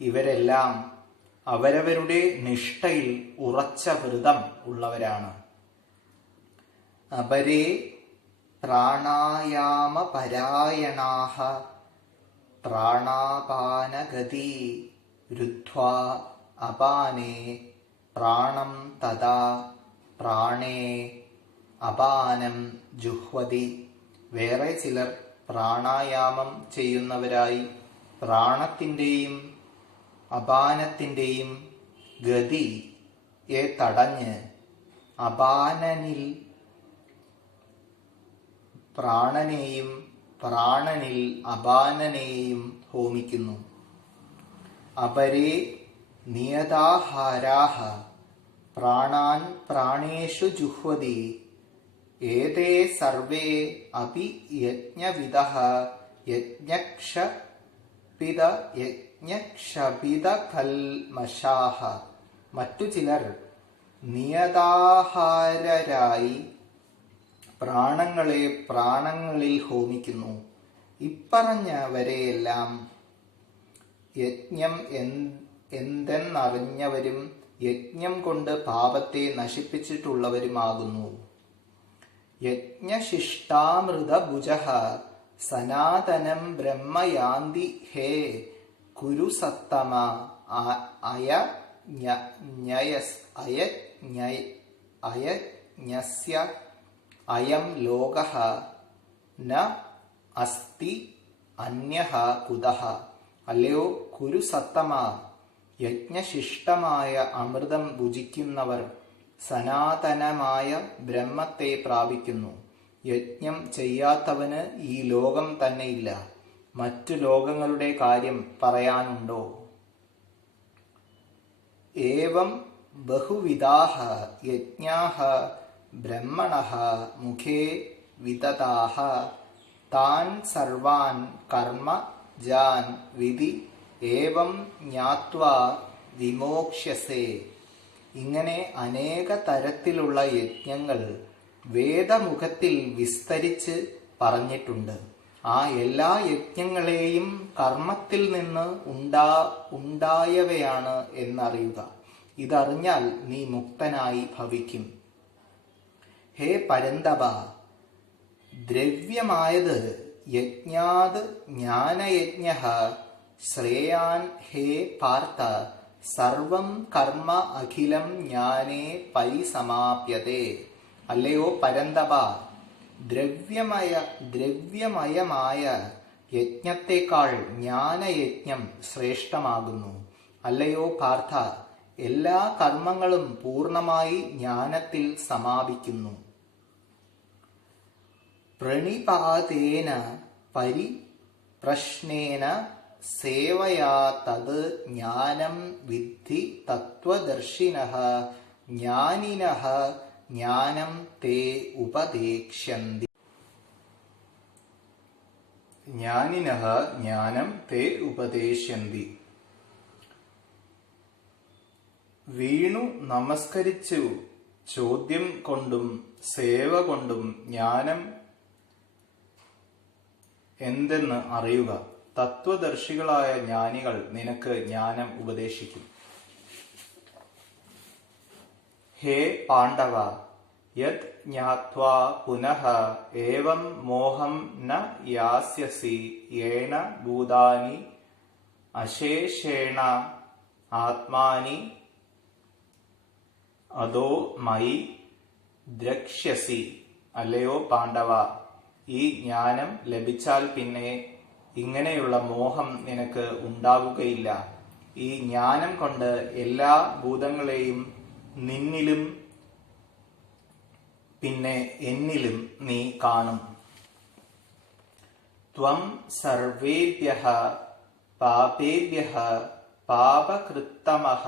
ഇവരെല്ലാം അവരവരുടെ നിഷ്ഠയിൽ ഉറച്ച വ്രതം ഉള്ളവരാണ്. അപരേ പ്രാണായാമപരായണാഃ പ്രാണാപാനഗതി രുദ്ധ്വാ അപാനേ പ്രാണം തഥാ പ്രാണേ അപാനം ജുഹ്വതി. വേറെ ചിലർ പ്രാണായാമം ചെയ്യുന്നവരായി പ്രാണത്തിൻ്റെയും അപാനത്തിൻ്റെയും ഗതിയെ തടഞ്ഞ് അപാനനിൽ പ്രാണനെയും പ്രാണനിൽ അപാനനെയും ഹോമിക്കുന്നു. അപരേ നിയതാഹാരാഃ പ്രാണാൻ പ്രാണേഷു ജുഹ്വതി. ഏതേ സർവേ അപി യജ്ഞവിദഃ യജ്ഞക്ഷപിതകൽമഷാഃ. മറ്റു ചിലർ നിയതാഹാരരായി പ്രാണങ്ങളെ പ്രാണങ്ങളിൽ ഹോമിക്കുന്നു. ഇപ്പറഞ്ഞവരെയെല്ലാം യജ്ഞം എന്തെന്നറിഞ്ഞവരും യജ്ഞം കൊണ്ട് പാപത്തെ നശിപ്പിച്ചിട്ടുള്ളവരുമാകുന്നു. യജ്ഞശിഷ്ടാമൃതഭുജഃ സനാതനം ബ്രഹ്മ യാന്തി ഹേ കുരു സത്തമ. അയജ്ഞസ്യ അയം ലോകഃ ന അസ്തി അന്യഃ കുതഃ. അല്ലയോ കുരുസത്തമ, യജ്ഞശിഷ്ടമായ അമൃതം ഭുജിക്കുന്നവർ സനാതനമായ ബ്രഹ്മത്തെ പ്രാപിക്കുന്നു. യജ്ഞം ചെയ്യാത്തവന് ഈ ലോകം തന്നെയില്ല. മറ്റു ലോകങ്ങളുടെ കാര്യം പറയാനുണ്ടോ? ഏവം ബഹുവിധാഃ യജ്ഞാഃ ബ്രഹ്മണഃ മുഖേ വിതതാഃ താൻ സർവാൻ കർമ്മ ജാൻ വിധി ഏവം ജ്ഞാത്വാ വിമോക്ഷ്യസേ. ഇങ്ങനെ അനേക തരത്തിലുള്ള യജ്ഞങ്ങൾ വേദമുഖത്തിൽ വിസ്തരിച്ച് പറഞ്ഞിട്ടുണ്ട്. ആ എല്ലാ യജ്ഞങ്ങളെയും കർമ്മത്തിൽ നിന്ന് ഉണ്ടായവയാണ് എന്നറിയുക. ഇതറിഞ്ഞാൽ നീ മുക്തനായി ഭവിക്കും. ഹേ പരന്തപ, ദ്രവ്യമായത് യജ്ഞാത് ജ്ഞാനയജ്ഞഃ ശ്രേയാൻ. ഹേ പാർത്ഥ, സർവം കർമ്മ അഖിലം ജ്ഞാനേ പരിസമാപ്യതേ. അല്ലയോ പരന്തപ, ദ്രവ്യമയമായ യജ്ഞത്തെക്കാൾ ജ്ഞാനയജ്ഞം ശ്രേഷ്ഠമാകുന്നു. അല്ലയോ പാർത്ഥ, എല്ലാ കർമ്മങ്ങളും പൂർണ്ണമായി ജ്ഞാനത്തിൽ സമാപിക്കുന്നു. പ്രണിപാതേന പരിപ്രശ്നേന സേവയാ തത് ജ്ഞാനം വിദ്ധി തത്വദർശിനഃ ജ്ഞാനിനഃ ജ്ഞാനം തേ ഉപദേക്ഷ്യന്തി. ജ്ഞാനിനഃ ജ്ഞാനം തേ ഉപദേശ്യന്തി. വീണു നമസ്കരിച്ചു ചോദ്യം കൊണ്ടും സേവ കൊണ്ടും ജ്ഞാനം എന്തെന്ന് അറിയുക. തത്വദർശികളായ ജ്ഞാനികൾ നിനക്ക് ജ്ഞാനം ഉപദേശിക്കും. ഹേ പാണ്ഡവ, യത് ജ്ഞാത്വാ പുനഃ ഏവം മോഹം ന യാസ്യസി യേന ഭൂതാനി അശേഷേണ ആത്മാനി അതോ മയി ദ്രക്ഷ്യസി. അല്ലയോ പാണ്ഡവ, ഈ ജ്ഞാനം ലഭിച്ചാൽ പിന്നെ ഇങ്ങനെയുള്ള മോഹം നിനക്ക് ഉണ്ടാവുകയില്ല. ഈ ജ്ഞാനം കൊണ്ട് എല്ലാ ഭൂതങ്ങളെയും നിന്നിലും പിന്നെ എന്നിലും നീ കാണും. ത്വം സർവേഭ്യഃ പാപേഭ്യഃ പാപകൃത്തമഃ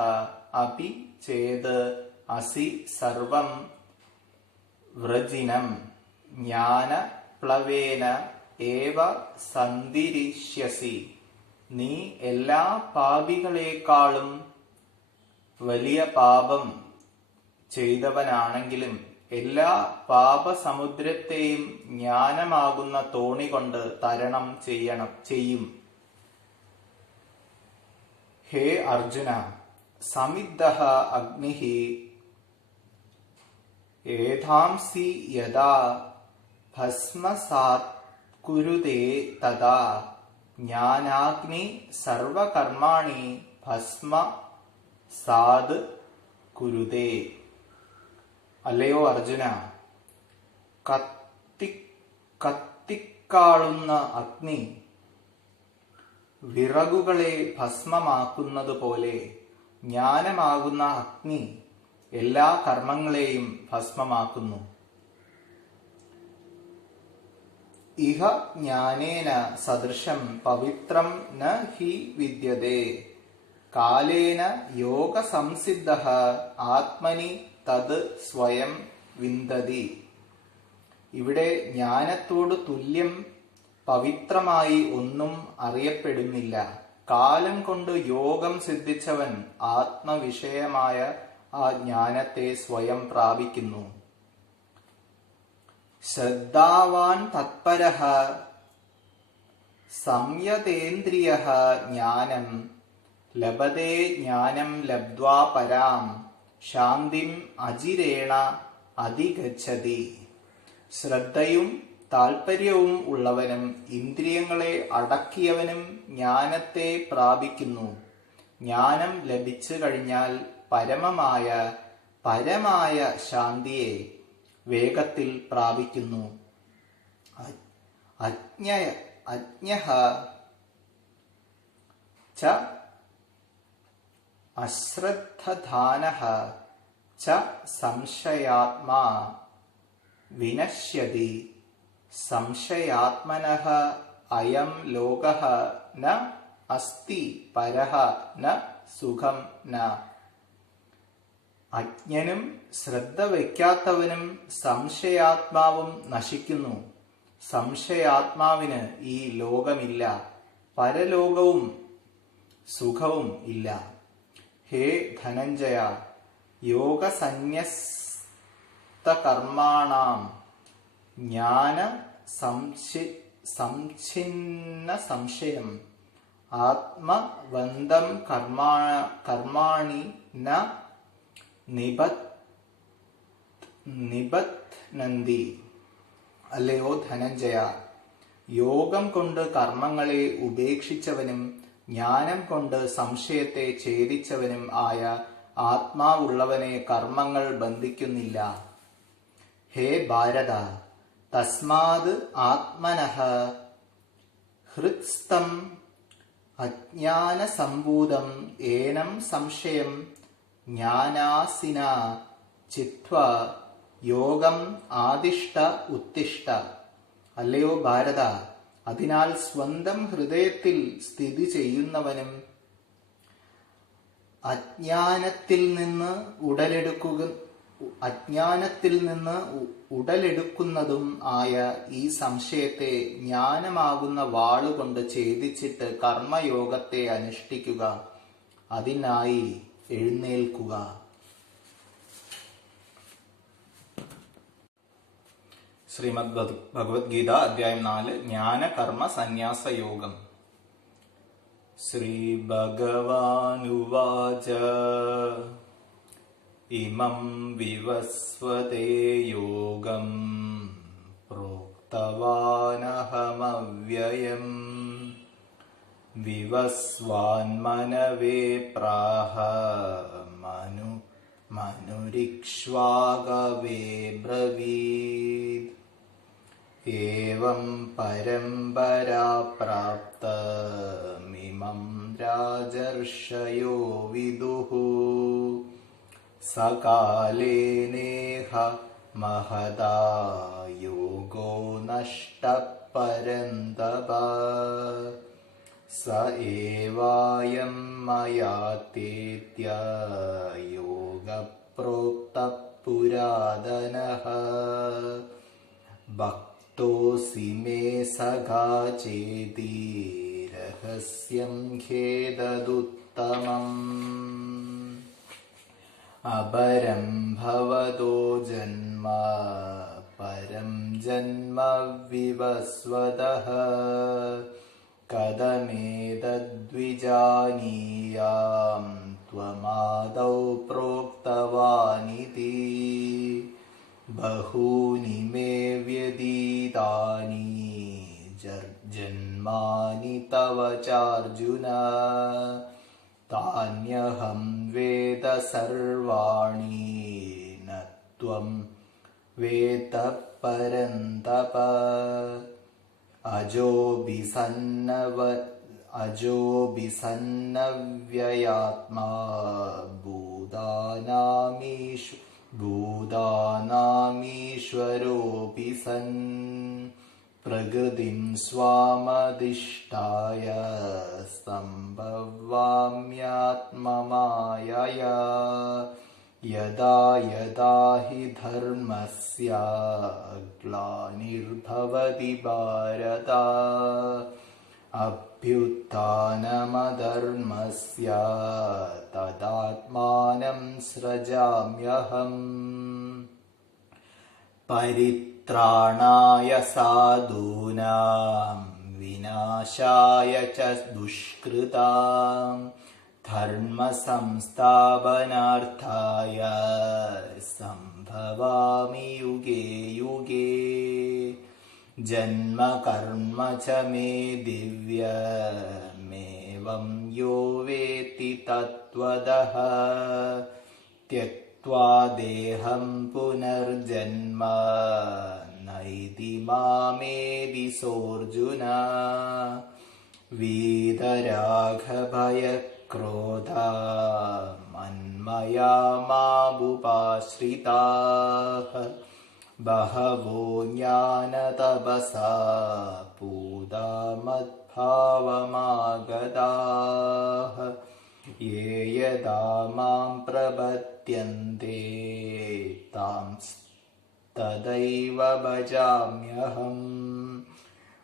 അപി ചേത് അസി സർവം വ്രജിനം ജ്ഞാനപ്ലവേന ഏവ സന്ധിരിഷ്യസി. നീ എല്ലാ പാപികളെക്കാളും വലിയ പാപം ചെയ്തവനാണെങ്കിലും എല്ലാ പാപസമുദ്രത്തെയും ജ്ഞാനമാകുന്ന തോണി കൊണ്ട് തരണം ചെയ്യും. ഹേ അർജുന, സമിദ്ധഃ അഗ്നിഃ ഏധാംസി യദാ ഭസ്മസാത് കുരുതേ തദാ ജ്ഞാനാഗ്നി സർവകർമാണി ഭസ്മസാത് കുരുതേ. അല്ലയോ അർജുന, കത്തിക്കാളുന്ന അഗ്നി വിറകുകളെ ഭസ്മമാക്കുന്നതുപോലെ ജ്ഞാനമാകുന്ന അഗ്നി എല്ലാ കർമ്മങ്ങളെയും ഭസ്മമാക്കുന്നു. ഇഹ ജ്ഞാനേന സദൃശം പവിത്രം ന ഹി വിദ്യതേ. കാലേന യോഗസംസിദ്ധഃ ആത്മനി തത് സ്വയം വിന്ദതി. ഇവിടെ ജ്ഞാനത്തോട് തുല്യം പവിത്രമായി ഒന്നും അറിയപ്പെടുന്നില്ല. കാലം കൊണ്ട് യോഗം സിദ്ധിച്ചവൻ ആത്മവിഷയമായ ആ ജ്ഞാനത്തെ സ്വയം പ്രാപിക്കുന്നു. ശ്രദ്ധാവാൻ തത്പരഃ സംയതേന്ദ്രിയഃ ജ്ഞാനം ലഭതേ. ജ്ഞാനം ലബ്ധ്വാ പരാം ശാന്തിം അജിരേണ അധിഗച്ഛതി. ശ്രദ്ധയും താൽപര്യവും ഉള്ളവനും ഇന്ദ്രിയങ്ങളെ അടക്കിയവനും ജ്ഞാനത്തെ പ്രാപിക്കുന്നു. ജ്ഞാനം ലഭിച്ചു കഴിഞ്ഞാൽ പരമായ ശാന്തിയെ വേഗത്തിൽ പ്രാപിക്കുന്നു. അജ്ഞഃ ച അശ്രദ്ധധാനഃ ച സംശയാത്മാ വിനശ്യതി സംശയാത്മനഃ അയം ലോകഃ ന അസ്തി പരഃ ന സുഖം ന. അജ്ഞനും ശ്രദ്ധ വയ്ക്കാത്തവനും സംശയാത്മാവും നശിക്കുന്നു. സംശയാത്മാവിന് ഈ ലോകമില്ല, പരലോകവും സുഖവും ഇല്ല. ഹേ ധനഞ്ജയ, യോഗസന്യസ്തകർമാണാം ജ്ഞാന സംഛിന്ന സംശയം ആത്മവന്തം കർമാണി ന നിബധ്നന്തി. അല്ലയോ ധനഞ്ജയ, യോഗം കൊണ്ട് കർമ്മങ്ങളെ ഉപേക്ഷിച്ചവനും ജ്ഞാനം കൊണ്ട് സംശയത്തെ ഛേദിച്ചവനും ആയ ആത്മാവുള്ളവനെ കർമ്മങ്ങൾ ബന്ധിക്കുന്നില്ല. ഹേ ഭാരത, തസ്മാത് ആത്മനഃ ഹൃത്സ്ഥം അജ്ഞാനസംഭൂതം ഏനം സംശയം ജ്ഞാനാസിന ചിത്വാ യോഗം ആദിഷ്ട ഉത്തിഷ്ഠ. അല്ലയോ ഭാരത, അതിനാൽ സ്വന്തം ഹൃദയത്തിൽ സ്ഥിതി ചെയ്യുന്നവനും അജ്ഞാനത്തിൽ നിന്ന് ഉടലെടുക്കുന്നതും ആയ ഈ സംശയത്തെ ജ്ഞാനമാകുന്ന വാളുകൊണ്ട് ഛേദിച്ചിട്ട് കർമ്മയോഗത്തെ അനുഷ്ഠിക്കുക. അതിനായി എഴുന്നേൽക്കുക. ശ്രീമദ് ഭഗവത്ഗീത അധ്യായം 4 ജ്ഞാനകർമ്മ സന്യാസ യോഗം. ശ്രീ ഭഗവാനുവാച ഇമം വിവസ്വതേ യോഗം പ്രോക്തവാനഹമവ്യയം വിവസ്വാൻമനവേ പ്രാഹ മനുരിക്ഷ്വാകവേ ബ്രവീത്. ഏവം പരമ്പരാ പ്രാപ്തമിമം രാജർഷയോ വിദുഃ സകാലേ നേഹ മഹദാ യോഗോ നഷ്ടഃ പരന്തപ. സ ഏവായം മയാ തേത്യ യോഗപ്രോക്തഃ പുരാതനഃ. ഭക്തോസി മേ സഖാ ചേതി രഹസ്യം ഖേദദുത്തമം. അപരം ഭവതോ ജന്മ പരം ജന്മ വിവസ്വതഃ. കഥമേതദ്വിജാനീയാം ത്വമാദൗ പ്രോക്തവാനിതി. ബഹൂനി മേ വ്യതീതാനി ജന്മാനി തവ ചാർജുന. താന്യഹം വേദ സർവാണി ന ത്വം വേദ പരന്തപ. അജോബി സന്നവ്യയാത്മാ ഭൂതാനാമീശ്വരോപി സൻ. പ്രകൃതിം സ്വാമധിഷ്ഠായ സംഭവാമ്യാത്മമായയാ. യദാ യദാ ഹി ധർമ്മസ്യ ഗ്ലാനിർഭവതി ഭാരത. അഭ്യുത്ഥാനമധർമ്മസ്യ തദാത്മാനം സൃജാമ്യഹം. പരിത്രാണായ സാധൂനാം വിനാശായ ച ദുഷ്കൃതാം. ധർമ്മ സംസ്ഥാപനാർത്ഥായ സംഭവാമി യുഗേ യുഗേ. ജന്മ കർമ്മ ച മേ ദിവ്യമേവം യോ വേത്തി തത്വദഃ. ത്യക്ത്വാ ദേഹം പുനർജന്മ ന നൈതി മാമേതി സോർജുന വീതരാഘഭയക്രോധ മന്മയാ മാബുപാശ്രിതാഃ ബഹവോ ജ്ഞാനതപസാ പൂതാ മദ്ഭാവമാഗതാഃ യേ യദാ മാം പ്രപദ്യന്തെ താംസ്തദൈവ ഭജാമ്യഹം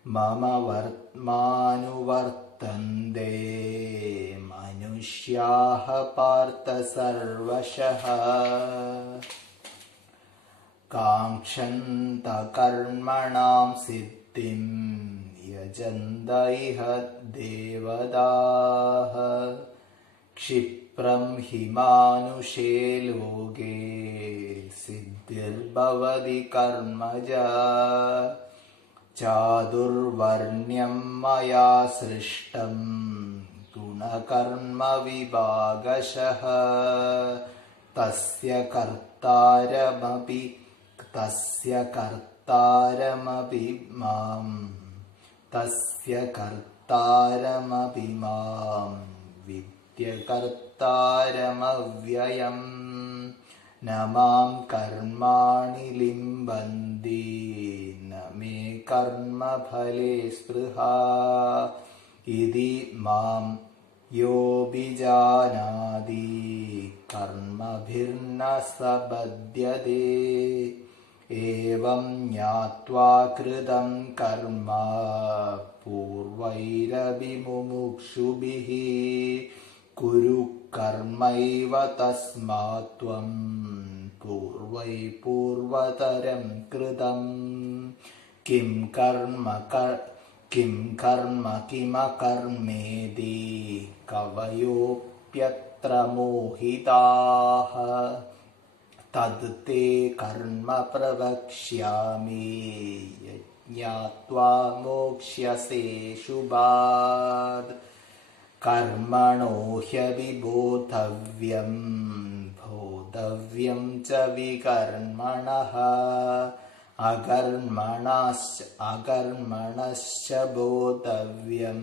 മമ വർത്തമാനുവർത്തന്തെ മനുഷ്യാഃ പാർത്ഥ സർവശഃ കാംക്ഷന്ത കർമ്മണാം സിദ്ധിം യജന്ത ഇഹ ദേവതാഃ ക്ഷിപ്രം ഹി മാനുഷേ ലോകേ സിദ്ധിർഭവതി കർമ്മജാ ചാതുർവർണ്ണ്യം മയാ സൃഷ്ടം ഗുണകർമ്മ വിഭാഗശഃ തസ്യ കർത്താരമപി മാം വിദ്യകർത്താരമവ്യയം ന മാം കർമാണി ലിംബന്തി ന മേ കർമ്മഫലേ സ്പൃഹാ ഇതി മാം യോऽഭിജാനാതി കർമ്മഭിർന സ ബധ്യതേ ഏവം ജ്ഞാത്വാ കൃതം കർമ്മ പൂർവൈരപി മുമുക്ഷുഭിഃ കുരു കർമ്മൈവ തസ്മാത് ത്വം പൂർവൈ പൂർവതരം കൃതം കിം കർമ്മ കിമകർമ്മേതി കവയോപ്യത്ര മോഹിതാഃ തദ് തേ കർമ്മ പ്രവക്ഷ്യാമി യജ്ഞാത്വാ മോക്ഷ്യസേ ശുഭാത് കർമ്മണോ ഹ്യവിബോധവ്യം ബോധവ്യം ച വികർമ്മണഃ അകർമ്മണശ്ച ബോധവ്യം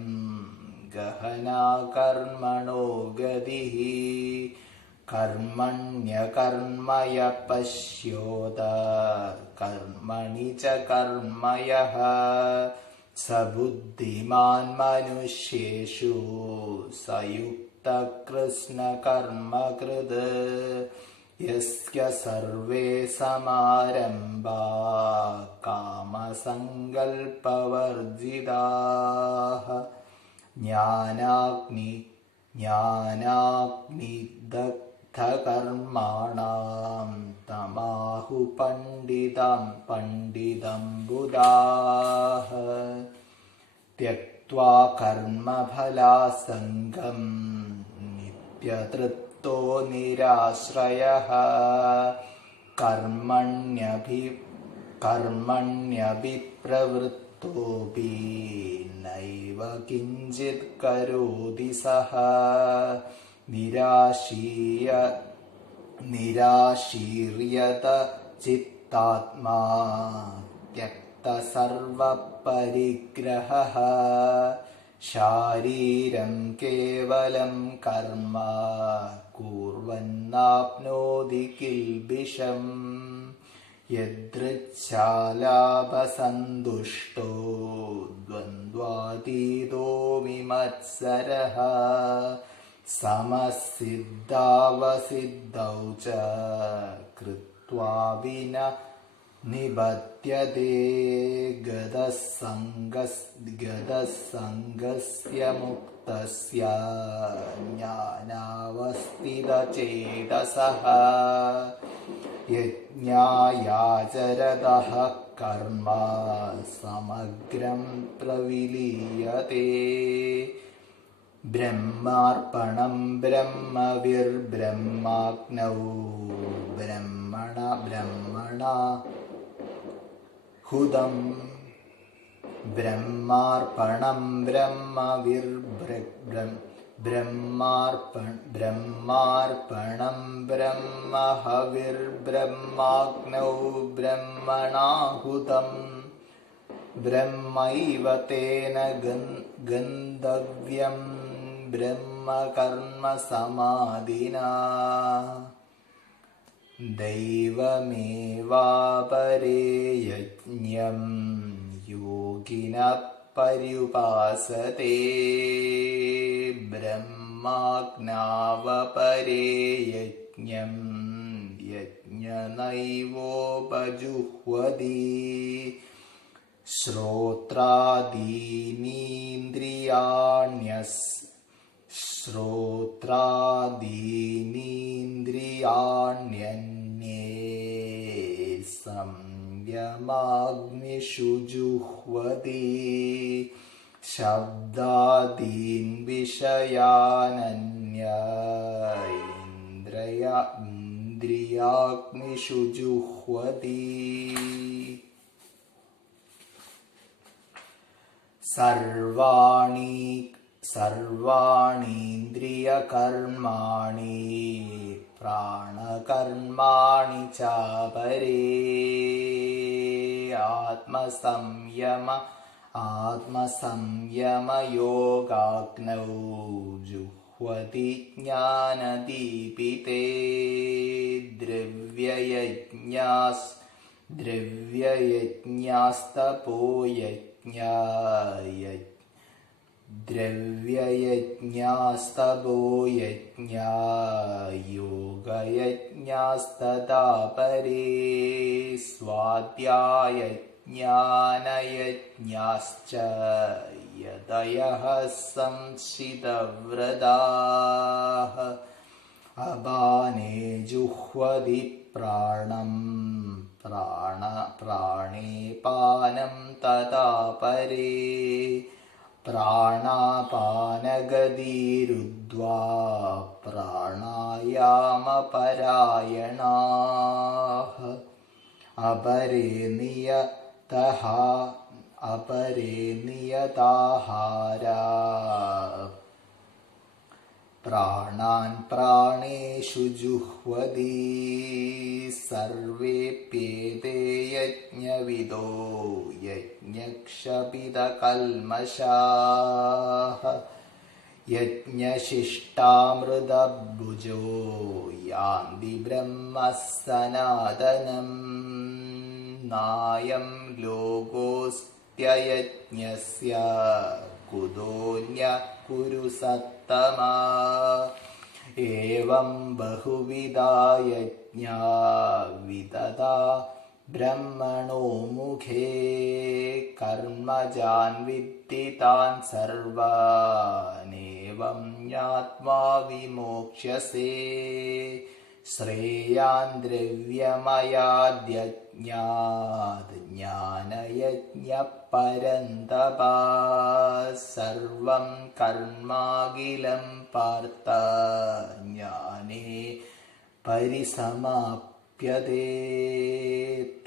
ഗഹനാ കർമ്മണോ ഗതിഃ കർമ്മണ്യകർമ്മയ പശ്യോത കർമ്മണി ച കർമ്മയഃ സ ബുദ്ധിമാൻ മനുഷ്യേഷു സയുക്ത കൃഷ്ണ കർമ്മകൃത് യസ്യ സർവേ സമാരംഭാ കാമസങ്കൽപ്പവർജിതാഃ ജ്ഞാനാഗ്നിദഗ്ധകർമാണാം തമാഹു പണ്ഡിതം ബുധാഃ ത്യക്ത്വാ കർമ്മഫലാസംഗം നിത്യതൃപ്തോ നിരാശ്രയഃ കർമ്മണ്യഭിപ്രവൃത്തോപി നൈവ കിഞ്ചിത് കരോതി സഃ നിരാശീര്യത ചിത്താത്മാ ത്യക്ത സർവപരിഗ്രഹഃ ശാരീരം കേവലം കർമ്മ കുർവന്നാപ്നോതി കിൽബിഷം യദൃച്ഛാലാഭസന്തുഷ്ടോ ദ്വന്ദ്വാതീതോ വിമത്സരഃ സമസിദ്ധാവസിദ്ധൗ ച കൃത്വാ വിന നിബധ്യതേ ഗതസംഗസ്യ മുക്തസ്യ ജ്ഞാനാവസ്ഥിതചേതസഃ യജ്ഞായാചരതഃ കർമ്മ സമഗ്രം പ്രവിലീയതേ ബ്രഹ്മാർപ്പണം ബ്രഹ്മവിർബ്രഹ്മാഗ്നൗ ബ്രഹ്മണാഹുതം ബ്രഹ്മാർപ്പണം ब्रह्मार्पणं ब्रह्महविर्ब्रह्माग्नौ ब्रह्मणाहुतं ब्रह्मैव तेन गन्तव्यं ब्रह्मकर्मसमाधिना दैवमेवापरे यज्ञं योगिनः पर्युपासते ब्रह्माज्ञावपरे यज्ञं यज्ञनैवोपजुह्वति श्रोत्रादीनीन्द्रियाण्यन्ये संयमाग्निषु जुह्वति शब्दादीन् विषयानन्य इन्द्रियाग्निषु जुह्वति सर्वाणीन्द्रियकर्माणि प्राणकर्माणि चापरे आत्मसंयमयोगाग्नौ जुह्वति ज्ञानदीपिते द्रव्ययज्ञास्तपो यज्ञा योगयज्ञास्तथा परे स्वाध्यायज्ञानयज्ञाश्च यतयः संशितव्रताः अपाने जुह्वति प्राणं प्राणे पानं तथा परे प्राणापानगतिरुद्ध्वा प्राणायामपरायणाः अपरे नियताहारा प्राणान् प्राणेषु जुह्वति सर्वेऽप्येते यज्ञविदो यज्ञक्षपितकल्मषाः यज्ञशिष्टामृतभुजो यान्ति ब्रह्मः सनातनम् नायं लोकोऽस्त्ययज्ञस्य कुतोऽन्यः कुरु सत्तमा एवं बहुविधा यज्ञा विदधा ब्रह्मणो मुखे कर्मजान् विद्धि तान् सर्वानेवं ज्ञात्वा विमोक्ष्यसे श्रेयान् द्रव्यमयाद्यज्ञात् ज्ञानयज्ञः परन्तप सर्वं कर्माखिलं पार्थ ज्ञाने परिसमाप्यते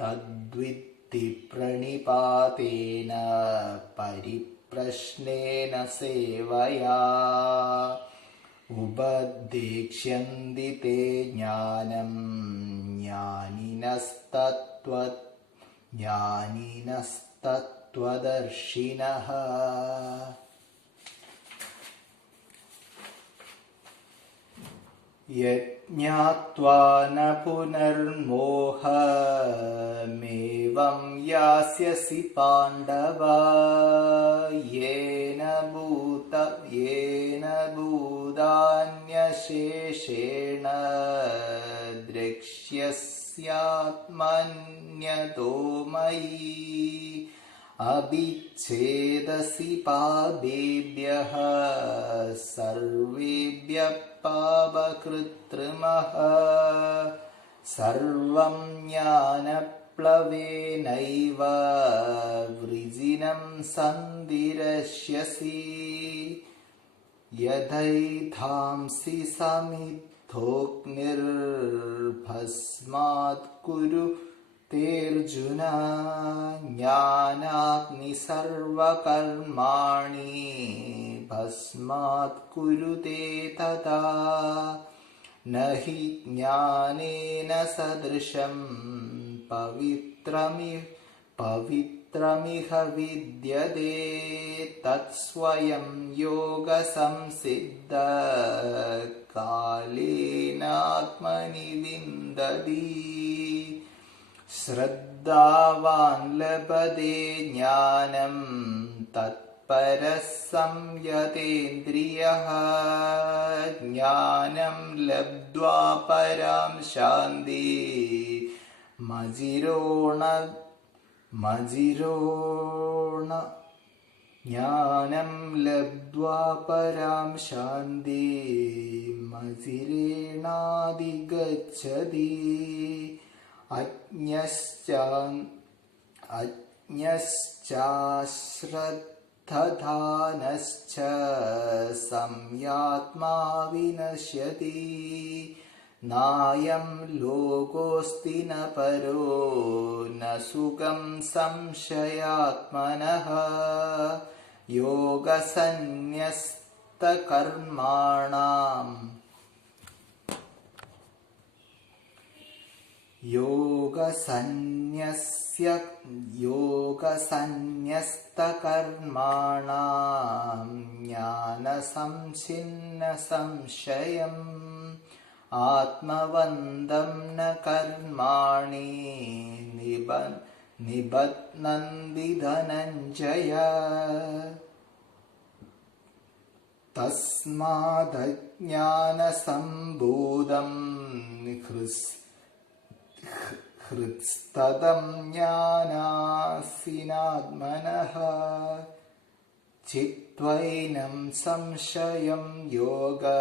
तद्विद्धि प्रणिपातेन परिप्रश्नेन सेवया उपदेक्ष्यन्ति ते ज्ञानं ज्ञानिनस्तत्त्वदर्शिनः यज्ञात्वा न पुनर्मोहमेवं यास्यसि पाण्डव येन भूतान्यशेषेण द्रक्ष्यस्यात्मन्यतो मयि अभिच्छेदसि पापेभ्यः सर्वेभ्यः पापकृत्रिमः सर्वं ज्ञानप्लवेनैव वृजिनं सन्दिरस्यसि यथैधांसि समिद्धोऽग्निर्भस्मात् कुरु तेऽर्जुन ज्ञानाग्नि सर्वकर्माणि भस्मात् कुरुते तथा न हि ज्ञानेन सदृशं पवित्रमिह विद्यते तत्स्वयं योगसंसिद्ध कालेनात्मनि विन्दति श्रद्धावान् लभते ज्ञानं तत्परः संयतेन्द्रियः ज्ञानं लब्ध्वा परां शान्तिं ज्ञानं लब्ध्वा परां शान्तिमचिरेणाधिगच्छति अज्ञश्चाश्रद्धधानश्च संयात्मा विनश्यति नायं लोकोऽस्ति न परो न सुखं संशयात्मनः योगसन्न्यस्तकर्माणां ज्ञानसंच्छिन्न संशयम् आत्मवन्दं न कर्माणि निबध्नन्ति धनञ्जय तस्मादज्ञानसम्भूतं हृत्स्थतं ज्ञानासीनात्मनः चित्त्वैनं संशयं योगमादिष्टोत्तिष्ठ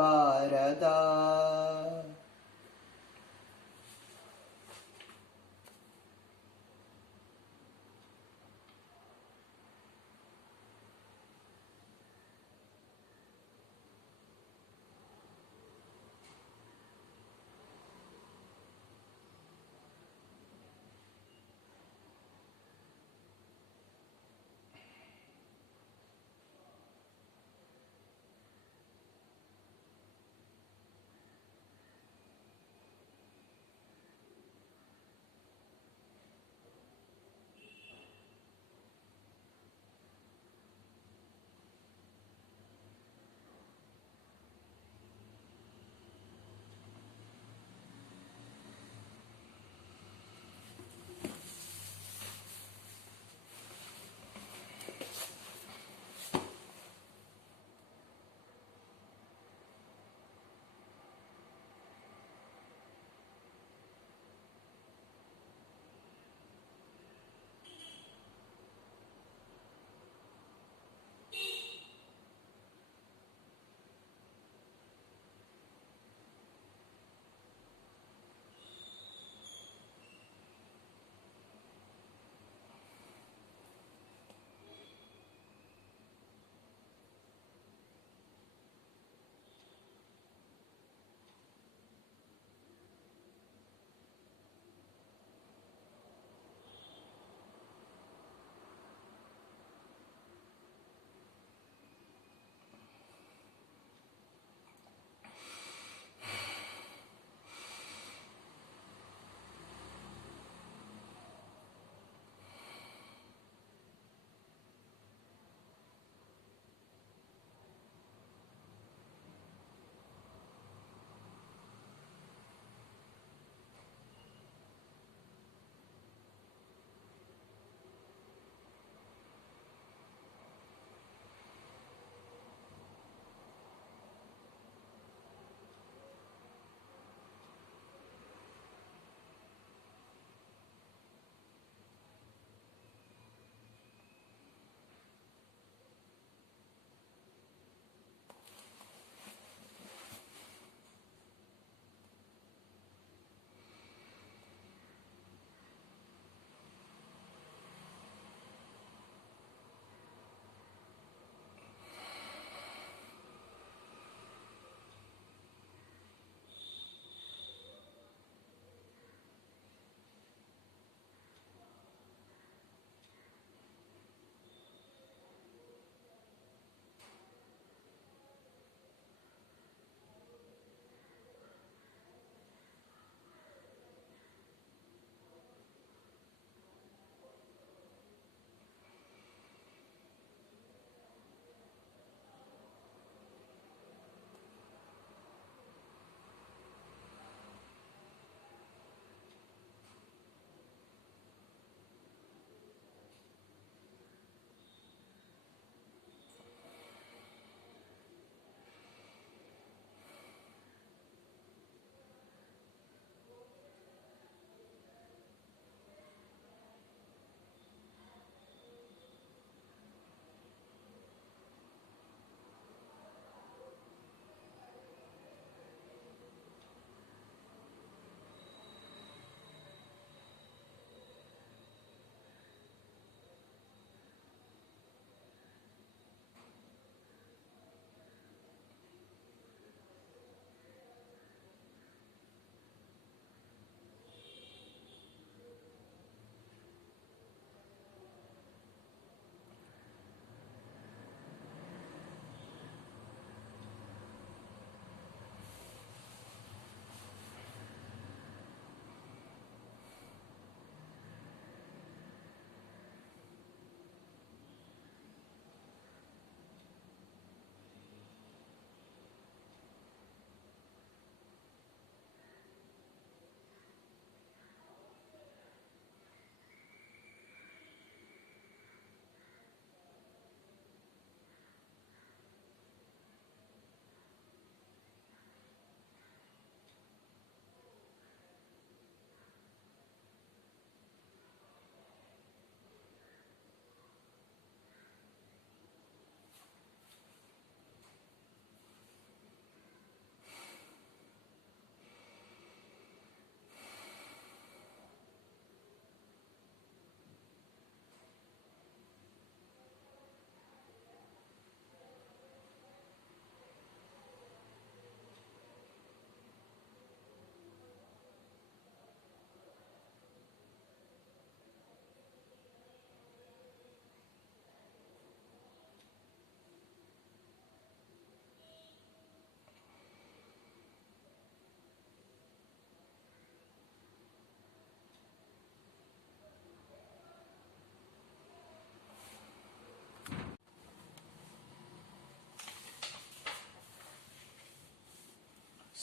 भारत।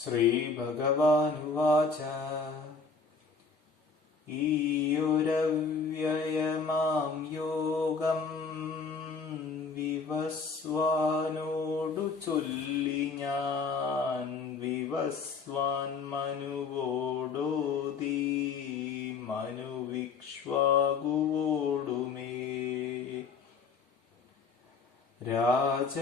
ശ്രീഭഗവാനുവാച ഈയൊരവ്യയമാം യോഗം വിവസ്വാനോടു ചൊല്ലി ഞാൻ വിവസ്വാൻ മനുവോടോതി മനുവിക്ഷ്വാകുവോടുമേ. രാജർഷികളറിഞ്ഞാരീ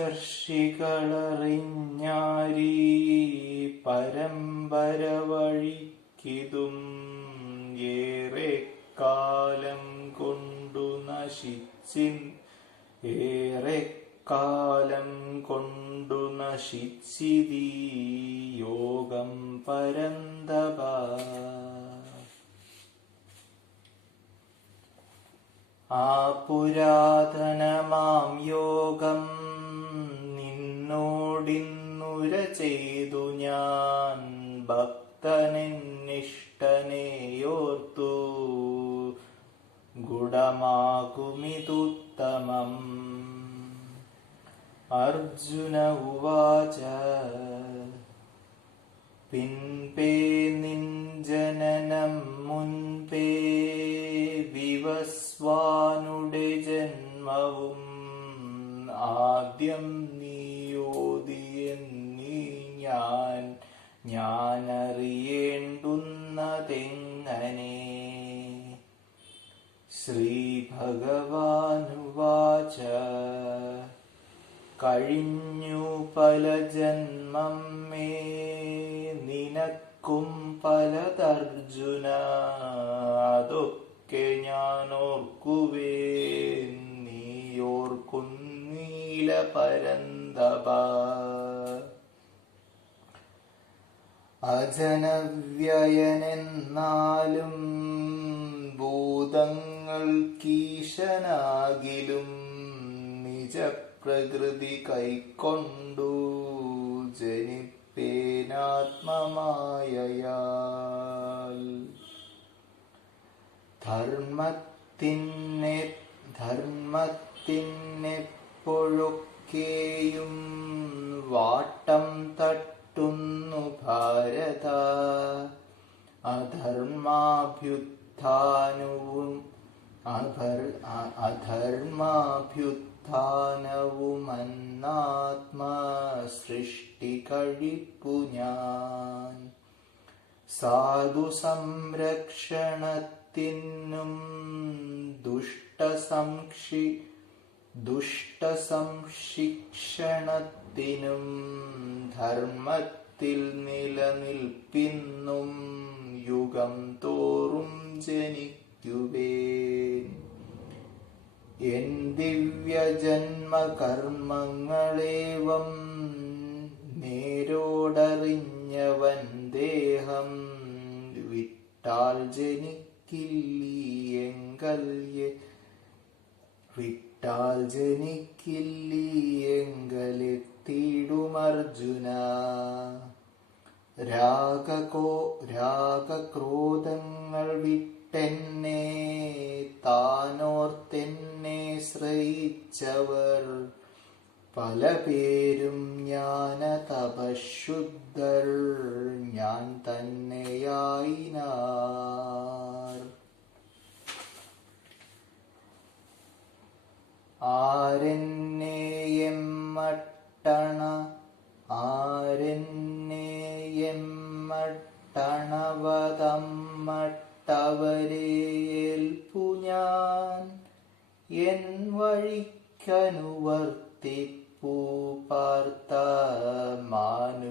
പരമ്പര വഴിക്കിതും ഏറെ കാലം കൊണ്ടു നശിച്ചിതീ യോഗം പരന്തപ. ആ പുരാതനമാം യോഗം നിന്നോടിന്നുര ചെയ്തു ഞാൻ ഭക്തനെന്നിഷ്ടനെയോർത്തു ഗുണമാകുമിതുത്തമം. അർജുന ഉവാച പിൻപേ നിൻ ജനനം മുൻപേ വിവസ്വാനുടെ ജന്മവും ആദ്യം നീയോതിയെന്നീ ഞാനറിയേണ്ടുന്നതെങ്ങനെ. ശ്രീഭഗവാനുവാച കഴിഞ്ഞു പല ജന്മം മേ നിനക്കും പലതർജുന അതൊക്കെ ഞാനോർക്കുവേൻ നീയോർക്കുന്നീല പരന്തപ. അജനവ്യയനെന്നാലും ഭൂതങ്ങൾക്കീശനാകിലും നിജപ്രകൃതി കൈക്കൊണ്ടു ജനിപ്പേനാത്മമായയാൽ. ധർമ്മത്തിനെപ്പോഴൊക്കെയും വാട്ടം തട്ടുന്നു ഭാരത. അധർമാഭ്യുത്ഥാനവുമന്നാത്മ സൃഷ്ടി കഴിപ്പു ഞാൻ. സാധു സംരക്ഷണത്തിനും ദുഷ്ടസംശിക്ഷണത്തിനും ധർമ്മത്തിൽ നിലനിൽപ്പിന്നും യുഗം തോറും ജനിക്കുവേൻ. എൻ ദിവ്യജന്മകർമ്മങ്ങളേവം നേരോടറിഞ്ഞവൻ ദേഹം വിട്ടാൽ ജനിക്കില്ലീയെങ്കലെത്തിയിടുമർജുന. രാഗക്രോധങ്ങൾ വിട്ടെന്നെ താനോർത്തെന്നെ ശ്രയിച്ചവർ പല പേരും ജ്ഞാനതപഃശുദ്ധർ ഞാൻ തന്നെയായിനാർ. ആരെന്നെയെമ്മട്ടണവതമ്മട്ടവരേൽപ്പു ഞാൻ എൻ വഴിക്കനുവർത്തിപ്പു പാർത്ത മാനുഷർമുറ്റുമേ.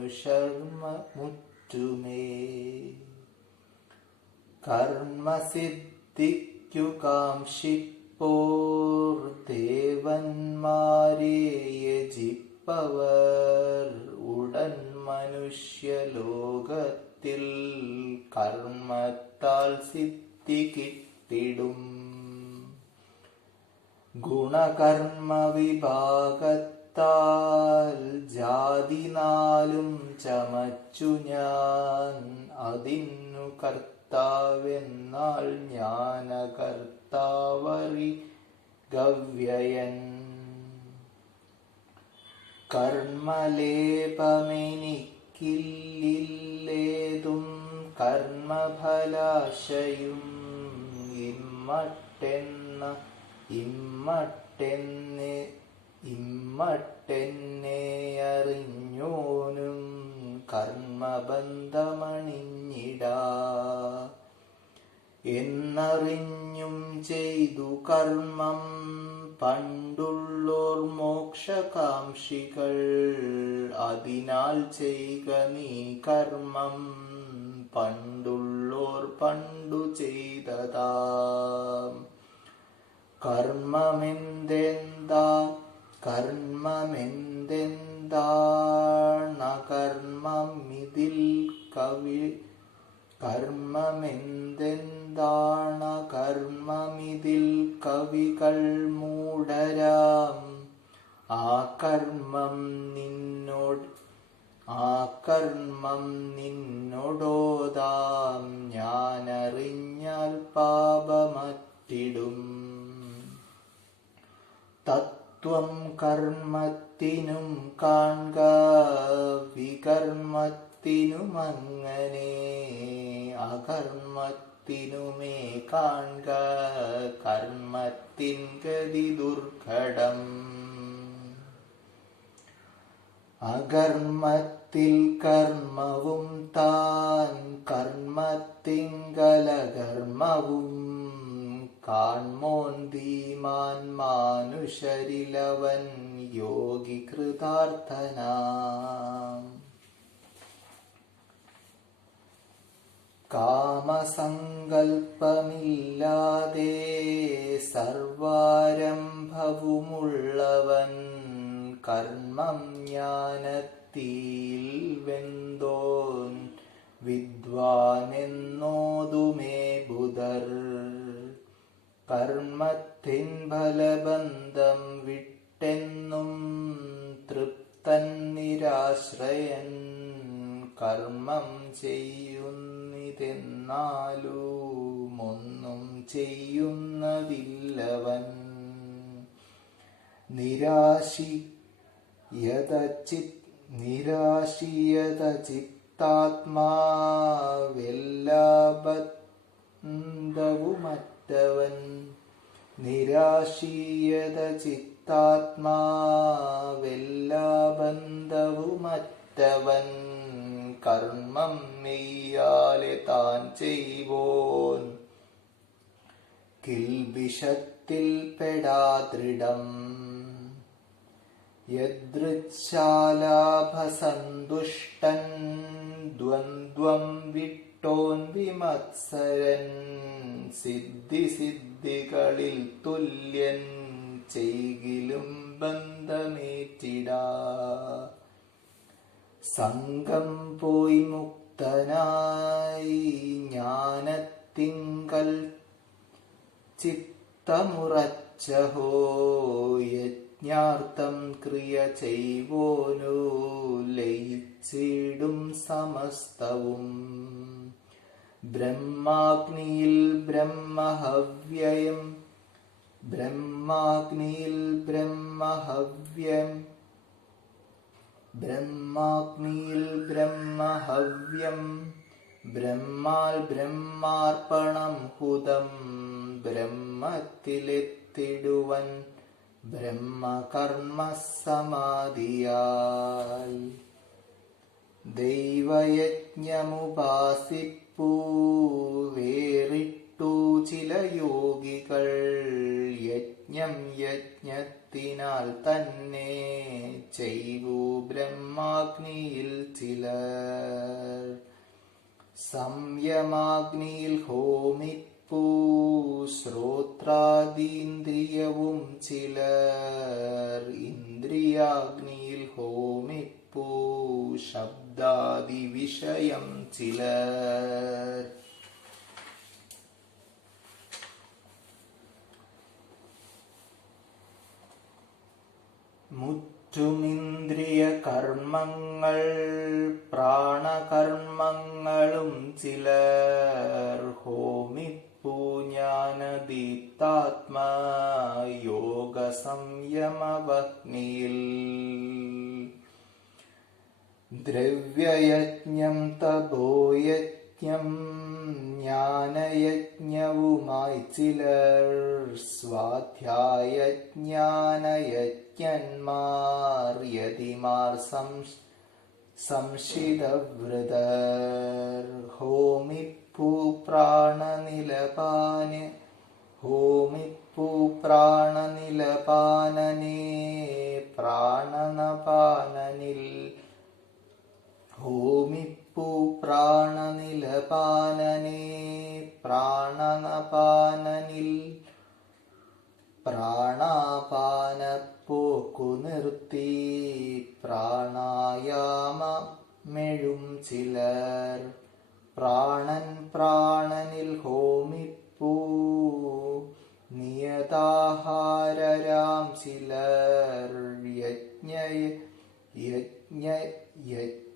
കർമ്മസിദ്ധിക്കു കാംക്ഷിപ്പോർ ദേവന്മാരെ യജിപ്പവർ ഉടൻ മനുഷ്യലോകത്തിൽ കർമ്മത്താൽ സിദ്ധി കിട്ടിടും. ഗുണകർമ്മ വിഭാഗത്താൽ ജാതി നാലും ചമച്ചു ഞാൻ അതിന്നു കർത്താവെന്നാൽ ജ്ഞാനകർത്താവറി ഗവ്യയൻ. കർമ്മലേപമെനിക്കില്ല എനിക്കില്ലേതും കർമ്മഫലാശയും ഇമ്മട്ടെന്നെ അറിഞ്ഞോനും കർമ്മബന്ധമണിഞ്ഞിടാ. എന്നറിഞ്ഞും ചെയ്തു കർമ്മം പണ്ടുള്ളോർ മോക്ഷകാംക്ഷികൾ. അതിനാൽ ചെയ്ക നീ കർമ്മം പണ്ടുള്ളോർ പണ്ടു ചെയ്തതാം. കർമ്മമെന്തെന്താണകർമ്മമിതിൽ കവികൾ മൂഢരാം. ആ കർമ്മം നിന്നോടോതാം. ഞാനറിഞ്ഞാൽ പാപമറ്റിടും. തത്വം കർമ്മത്തിനും കാൺക വികർമ്മത്തിനുമങ്ങനെ. അകർമ്മത്തിനുമേ കാൺക കർമ്മത്തിൻ ഗതി ദുർഘടം. അകർമ്മത്തിൽ കർമ്മവും താൻ കർമ്മത്തിങ്കലകർമ്മവും. കാൺമോൻ ധീമാൻ മാനുഷരിലവൻ യോഗി കൃതാർത്ഥനാം. കാമസങ്കൽപ്പമില്ലാതെ സർവാരംഭവുമുള്ളവൻ. കർമ്മം ജ്ഞാനത്തിൽ വെന്തോൻ വിദ്വാനെന്നോതുമേ ബുധർ. കർമ്മത്തിൻ ഫലബന്ധം വിട്ടെന്നും തൃപ്തൻ നിരാശ്രയൻ. കർമ്മം ചെയ്യുന്നിതെന്നാലും ഒന്നും ചെയ്യുന്നതില്ലവൻ. നിരാശിയത ചിത്താത്മാവെല്ലാ ബന്ധവുമറ്റവൻ. നിരാശിയത ചിത്താത്മാവെല്ലാ ബന്ധവുമറ്റവൻ. കർമ്മം മെയ്യാലെ താൻ ചെയ്വോൻ കിൽബിഷത്തിൽ പെടാദൃഢം. യദൃച്ഛാലാഭസന്തുഷ്ടൻ ദ്വന്ദ്വം വിട്ടോൻ വിമത്സരൻ. സിദ്ധികളിൽ തുല്യൻ ചെയ്കിലും ബന്ധമേറ്റിടാ. സംഘം പോയി മുക്തനായി ജ്ഞാനത്തിങ്കൽ ചിത്തമുറച്ചഹോ. യജ്ഞാർത്ഥം ക്രിയ ചെയ്വോനു ലയിച്ചിടും സമസ്തവും. ബ്രഹ്മാഗ്നിയിൽ ബ്രഹ്മഹവ്യം ബ്രഹ്മാൽ ബ്രഹ്മാർപ്പണം ഹുതം. ബ്രഹ്മത്തിലെത്തിടുവൻ ബ്രഹ്മകർമ്മസമാധിയാൽ. ദൈവയജ്ഞമുപാസിപ്പൂ വേറിട്ടു ചില യോഗികൾ. യജ്ഞം യജ്ഞത്തിനാൽ തന്നെ ചെയ്വു ബ്രഹ്മാഗ്നിയിൽ ചിലർ. സംയമാഗ്നിയിൽ ഹോമിപ്പൂ ശ്രോത്രാദീന്ദ്രിയവും ചിലർ. ഇന്ദ്രിയാഗ്നിയിൽ ഹോമിപ്പൂ ശബ്ദാദി വിഷയം ചിലർ. മുറ്റുമിന്ദ്രിയ കർമ്മങ്ങൾ പ്രാണകർമ്മങ്ങളും ചിലർ. ഹോമിപ്പൂ ജ്ഞാനദീപ്താത്മയോഗ സംയമവഗ്നിയിൽ. ദ്രവ്യയജ്ഞം തപോയജ്ഞം ജ്ഞാനയജ്ഞവുമായി ചിലർ, സ്വാധ്യായജ്ഞാനയജ്ഞന്മാർ യതിമാർ സംശിതവ്രതർ. ഹോമിപ്പൂ പ്രാണനിലപാന് ഹോമിപ്പൂ പ്രാണനിലപാനനേ പ്രാണനപാനനിൽ ഹോമിപ്പൂ പ്രാണനിലപാനനേ പ്രാണനപാനനിൽ പ്രാണാപാനപ്പോക്കു നിർത്തി പ്രാണായാമമെഴും ചിലർ. പ്രാണൻ പ്രാണനിൽ ഹോമിപ്പൂ നിയതാഹാരരാം ചിലർ.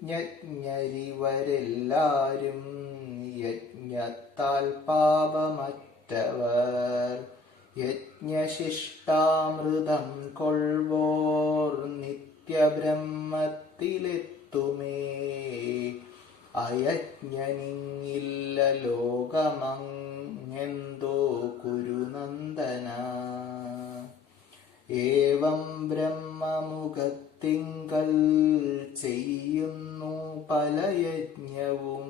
യജ്ഞരിവരെല്ലാരും യജ്ഞത്താൽ പാപമറ്റവർ. യജ്ഞശിഷ്ടാമൃതം കൊൾവോർ നിത്യബ്രഹ്മത്തിലെത്തുമേ. അയജ്ഞനിങ്ങില്ല ലോകമങ്ങെന്തോ കുരുനന്ദന. ഏവം ബ്രഹ്മമുഖത്തിങ്കൽ ചെയ്യുന്നു പല യജ്ഞവും.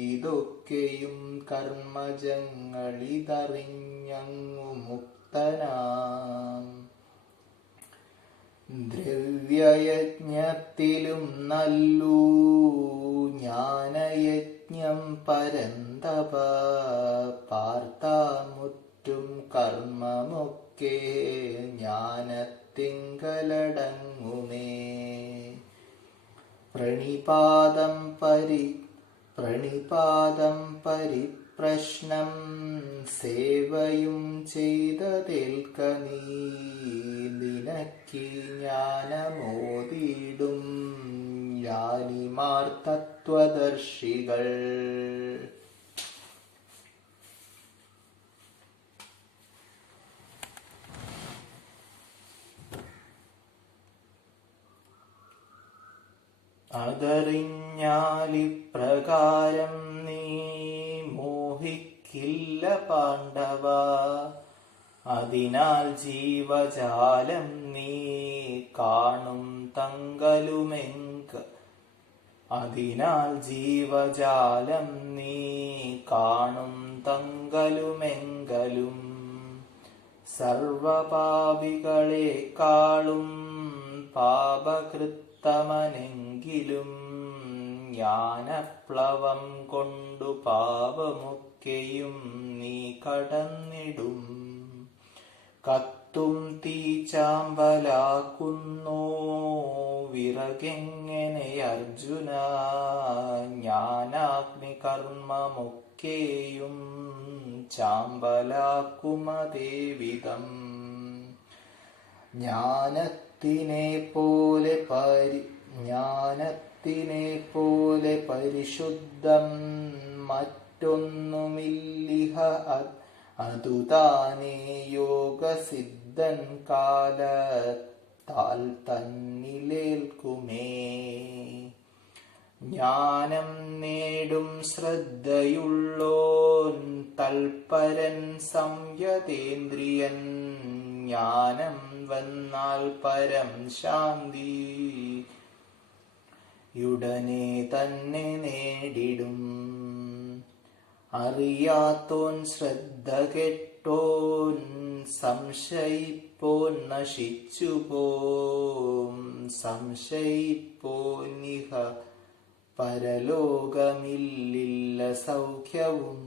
ഇതൊക്കെയും കർമ്മജങ്ങളിതറിഞ്ഞങ്ങു മുക്തനാം. ദ്രവ്യയജ്ഞത്തിലും നല്ലൂ ജ്ഞാനയജ്ഞം പരന്തപ. പാർത്താമുറ്റും കർമ്മമൊക്കെ ജ്ഞാനത്തിങ്കലടങ്ങുമേ. പ്രണിപാതം പരിപ്രശ്നം സേവയും ചെയ്തതേൽക്ക നീ. നിനക്കി ജ്ഞാനമോദിടും ജ്ഞാനിമാർ തത്വദർശികൾ. അതറിഞ്ഞാലിപ്രകാരം നീ മോഹിക്കില്ല പാണ്ഡവ. അതിനാൽ ജീവജാലം നീ കാണും തങ്കലുമെങ്കലും. സർവപാപികളെക്കാളും പാപകൃത്തമനെങ്കിലും ജ്ഞാനപ്ലവം കൊണ്ടു പാപമൊക്കെയും നീ കടന്നിടും. കത്തും തീ ചാമ്പലാക്കുന്നോ വിറകെങ്ങനെ അർജുന. ജ്ഞാനാഗ്നി കർമ്മമൊക്കെയും ചാമ്പലാക്കുമതേവിധം. ജ്ഞാനത്തിനെ പോലെ പരിശുദ്ധം മറ്റൊന്നുമില്ലിഹ. അതുതാനേ യോഗസിദ്ധൻ കാലത്താൽ തന്നിലേൽക്കുമേ. ജ്ഞാനം നേടും ശ്രദ്ധയുള്ളോൻ തൽപരൻ സംയതേന്ദ്രിയൻ. ജ്ഞാനം വന്നാൽ പരം ശാന്തി യുടനെ തന്നെ നേടിടും. അറിയാത്തോൻ ശ്രദ്ധ കെട്ടോൻ സംശയിപ്പോൻ നശിച്ചുപോം. സംശയിപ്പോനിഹ പരലോകമില്ലില്ല സൗഖ്യവും.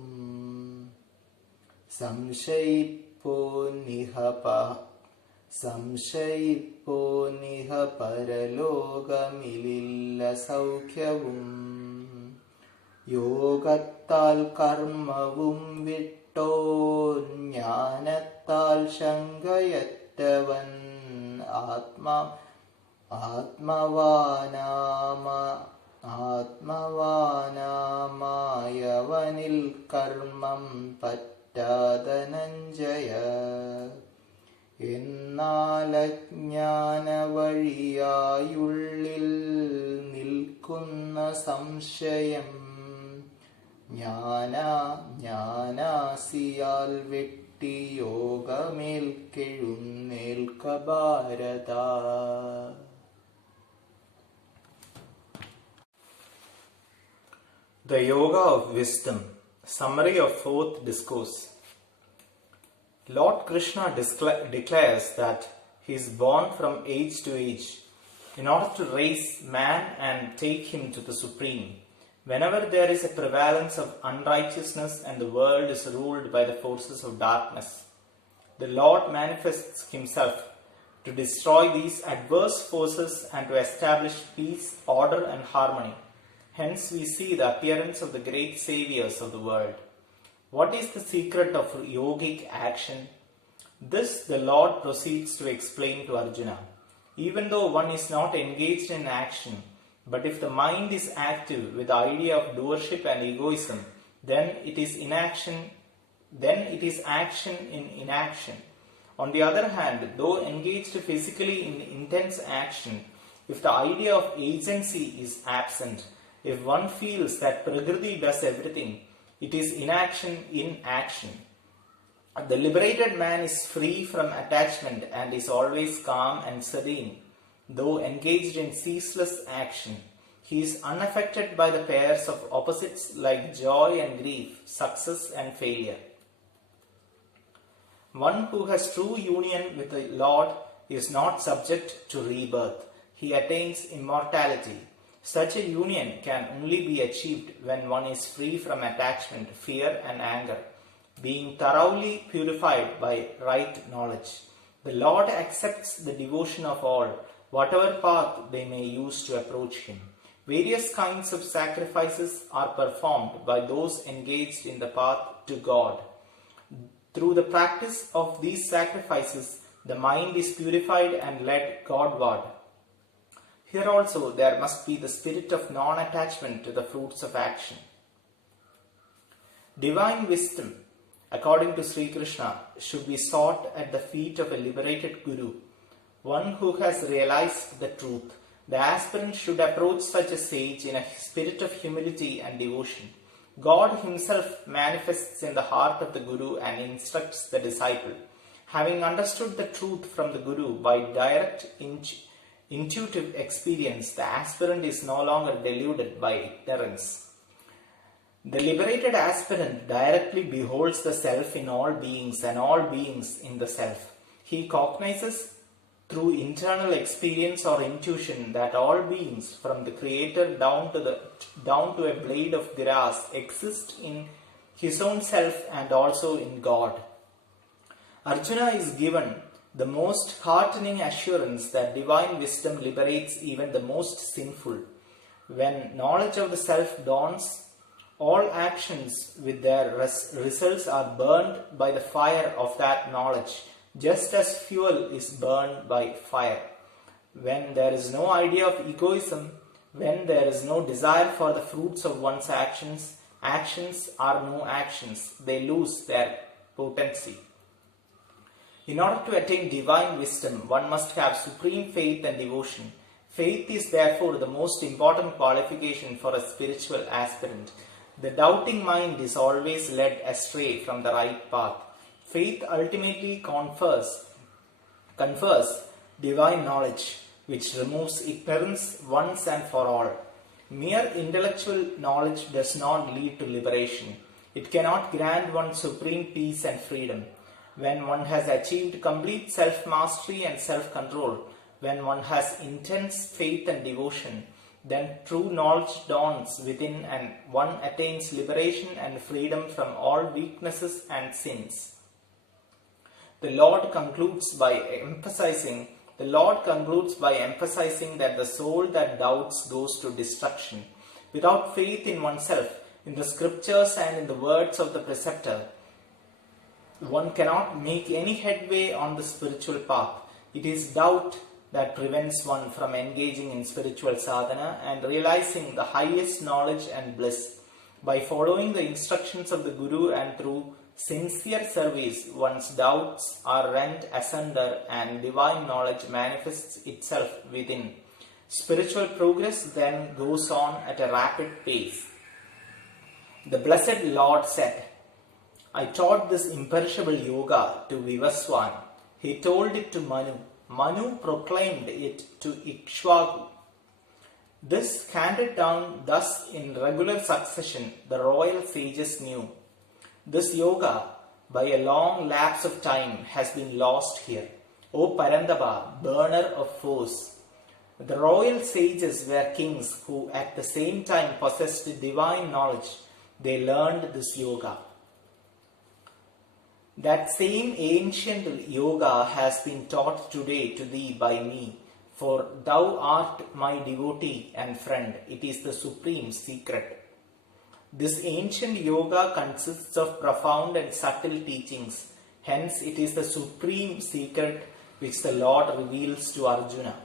സംശയിപ്പോനിഹ പരലോകമില്ലില്ല സൗഖ്യവും. യോഗത്താൽ കർമ്മവും വിട്ടോൻ ജ്ഞാനത്താൽ ശങ്കയറ്റവൻ. ആത്മവാനാമായവനിൽ കർമ്മം പറ്റാധനഞ്ജയ. എന്നാലജ്ഞാന വഴിയായുള്ളിൽ നിൽക്ക നിൽക്കുന്ന സംശയം. ജ്ഞാനാസിയാൽ വെട്ടി യോഗമേൽക്കെഴുന്നേൽക്ക ഭാരത. The Yoga of Wisdom. Summary of fourth discourse. Lord Krishna declares that he is born from age to age in order to raise man and take him to the Supreme. Whenever there is a prevalence of unrighteousness and the world is ruled by the forces of darkness, the Lord manifests himself to destroy these adverse forces and to establish peace, order and harmony. Hence we see the appearance of the great saviors of the world. What is the secret of yogic action? This the Lord proceeds to explain to Arjuna. Even though one is not engaged in action, but if the mind is active with the idea of doership and egoism, then it is action in inaction. On the other hand, though engaged physically in intense action, if the idea of agency is absent, if one feels that Prakriti does everything, it is inaction in action. The liberated man is free from attachment and is always calm and serene. Though engaged in ceaseless action, he is unaffected by the pairs of opposites like joy and grief, success and failure. One who has true union with the Lord is not subject to rebirth. He attains immortality. Such a union can only be achieved when one is free from attachment, fear and anger, being thoroughly purified by right knowledge. The Lord accepts the devotion of all, whatever path they may use to approach him. Various kinds of sacrifices are performed by those engaged in the path to God. Through the practice of these sacrifices, the mind is purified and led Godward. Here also there must be the spirit of non-attachment to the fruits of action. Divine wisdom, according to Sri Krishna, should be sought at the feet of a liberated Guru, one who has realized the truth. The aspirant should approach such a sage in a spirit of humility and devotion. God himself manifests in the heart of the Guru and instructs the disciple. Having understood the truth from the Guru by direct intuitive experience, the aspirant is no longer deluded by ignorance. The liberated aspirant directly beholds the self in all beings and all beings in the self. He cognizes through internal experience or intuition that all beings, from the Creator down to a blade of grass, exist in his own self and also in God. Arjuna is given the most heartening assurance that divine wisdom liberates even the most sinful. When knowledge of the self dawns, all actions with their results are burned by the fire of that knowledge, just as fuel is burned by fire. When there is no idea of egoism, when there is no desire for the fruits of one's actions, actions are no actions. They lose their potency. In order to attain divine wisdom, one must have supreme faith and devotion. Faith is therefore the most important qualification for a spiritual aspirant. The doubting mind is always led astray from the right path. Faith ultimately confers divine knowledge, which removes ignorance once and for all. Mere intellectual knowledge does not lead to liberation. It cannot grant one supreme peace and freedom. When one has achieved complete self-mastery and self-control, when one has intense faith and devotion, then true knowledge dawns within and one attains liberation and freedom from all weaknesses and sins. The Lord concludes by emphasizing that the soul that doubts goes to destruction. Without faith in oneself, in the scriptures and in the words of the preceptor, one cannot make any headway on the spiritual path. It is doubt that prevents one from engaging in spiritual sadhana and realizing the highest knowledge and bliss. By following the instructions of the Guru and through sincere service, one's doubts are rent asunder and divine knowledge manifests itself within. Spiritual progress then goes on at a rapid pace. The Blessed Lord said, I taught this imperishable yoga to Vivaswan. He told it to Manu. Manu proclaimed it to Ikshvaku. This handed down thus in regular succession, the royal sages knew. This yoga, by a long lapse of time, has been lost here. O Parandaba, burner of foes. The royal sages were kings who at the same time possessed divine knowledge. They learned this yoga. That same ancient yoga has been taught today to thee by me, for thou art my devotee and friend. It is the supreme secret. This ancient yoga consists of profound and subtle teachings. Hence, it is the supreme secret which the Lord reveals to Arjuna.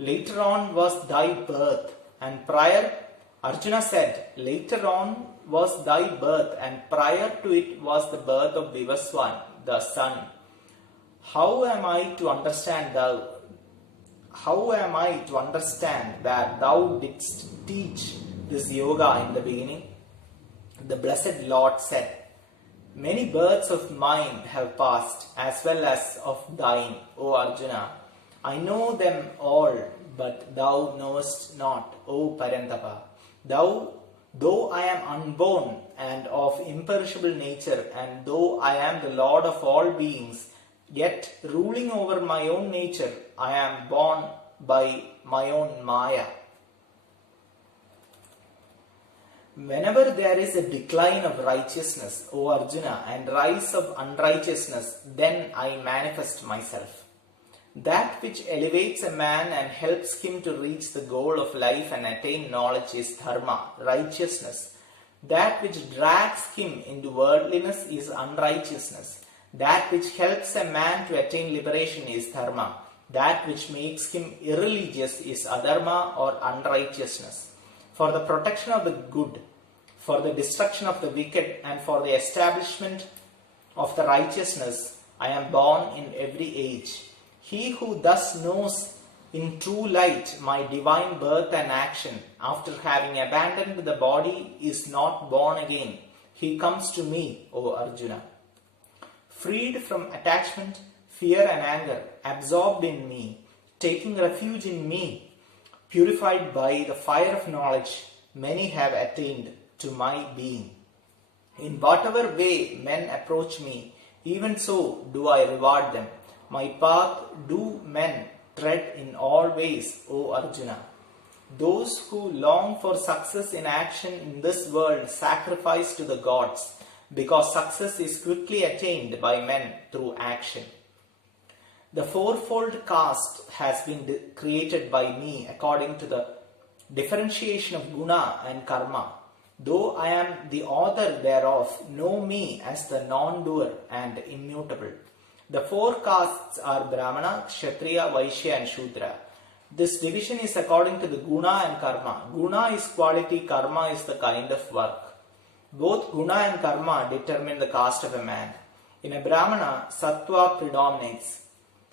Later on was thy birth, and Arjuna said, later on was thy birth, and prior to it was the birth of Vivaswan, the sun. How am I to understand that thou didst teach this yoga in the beginning? The Blessed Lord said, many births of mine have passed, as well as of thine, O Arjuna. I know them all, but thou knowest not, O Parandapa. Though I am unborn and of imperishable nature, and though I am the Lord of all beings, yet ruling over my own nature, I am born by my own Maya. Whenever there is a decline of righteousness, O Arjuna, and rise of unrighteousness, then I manifest myself. That which elevates a man and helps him to reach the goal of life and attain knowledge is dharma, righteousness. That which drags him into worldliness is unrighteousness. That which helps a man to attain liberation is dharma. That which makes him irreligious is adharma or unrighteousness. For the protection of the good, for the destruction of the wicked, and for the establishment of the righteousness, I am born in every age. He who thus knows in true light my divine birth and action, after having abandoned the body, is not born again. He comes to me, O Arjuna. Freed from attachment, fear and anger, absorbed in me, taking refuge in me, purified by the fire of knowledge, many have attained to my being. In whatever way men approach me, even so do I reward them. My path do men tread in all ways, O Arjuna. Those who long for success in action in this world sacrifice to the gods, because success is quickly attained by men through action. The fourfold caste has been created by me according to the differentiation of guna and karma. Though I am the author thereof, know me as the non-doer and immutable. The four castes are Brahmana, Kshatriya, Vaishya and Shudra. This division is according to the guna and karma. Guna is quality, karma is the kind of work. Both guna and karma determine the caste of a man. In a Brahmana, sattva predominates.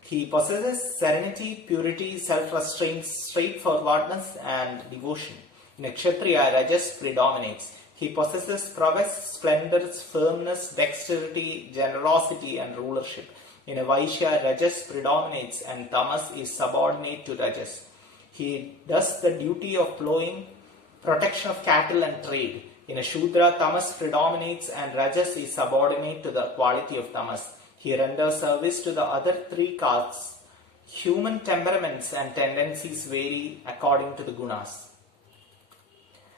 He possesses serenity, purity, self-restraint, straightforwardness and devotion. In a Kshatriya, rajas predominates. He possesses prowess, splendor, firmness, dexterity, generosity and rulership. In a Vaishya, rajas predominates and tamas is subordinate to rajas. He does the duty of plowing, protection of cattle and trade. In a Shudra, tamas predominates and rajas is subordinate to the quality of tamas. He renders service to the other three castes. Human temperaments and tendencies vary according to the gunas.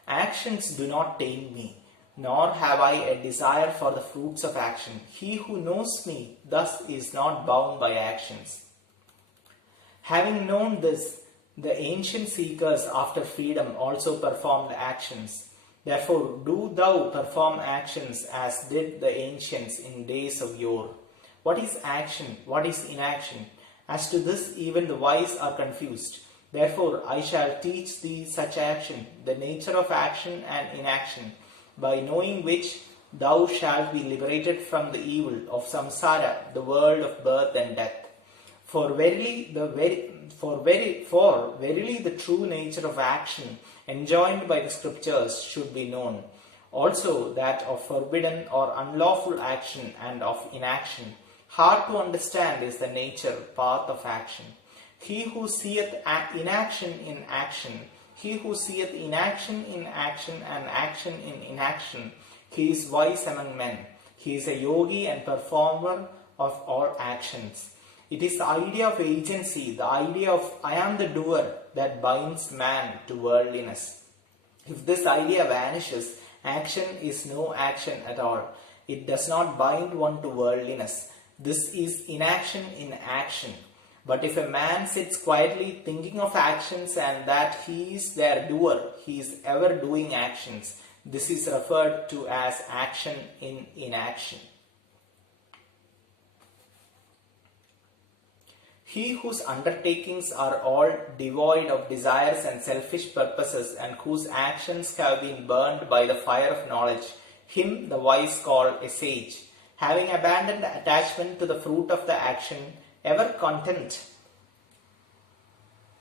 Actions do not tame me, nor have I a desire for the fruits of action. He who knows me thus is not bound by actions. Having known this, the ancient seekers after freedom also performed actions. Therefore, do thou perform actions as did the ancients in days of yore. What is action? What is inaction? As to this, even the wise are confused. Therefore, I shall teach thee such action, the nature of action and inaction, by knowing which thou shalt be liberated from the evil of samsara, the world of birth and death. For verily the true nature of action enjoined by the scriptures should be known. Also that of forbidden or unlawful action and of inaction. Hard to understand is the nature, path of action. He who seeth inaction in action, he who seeth inaction in action and action in inaction, he is wise among men. He is a yogi and performer of all actions. It is the idea of agency, the idea of I am the doer, that binds man to worldliness. If this idea vanishes, action is no action at all. It does not bind one to worldliness. This is inaction in action. But if a man sits quietly thinking of actions and that he is their doer, he is ever doing actions, this is referred to as action in inaction. He whose undertakings are all devoid of desires and selfish purposes, and whose actions have been burned by the fire of knowledge, him the wise call a sage. Having abandoned attachment to the fruit of the action, ever content,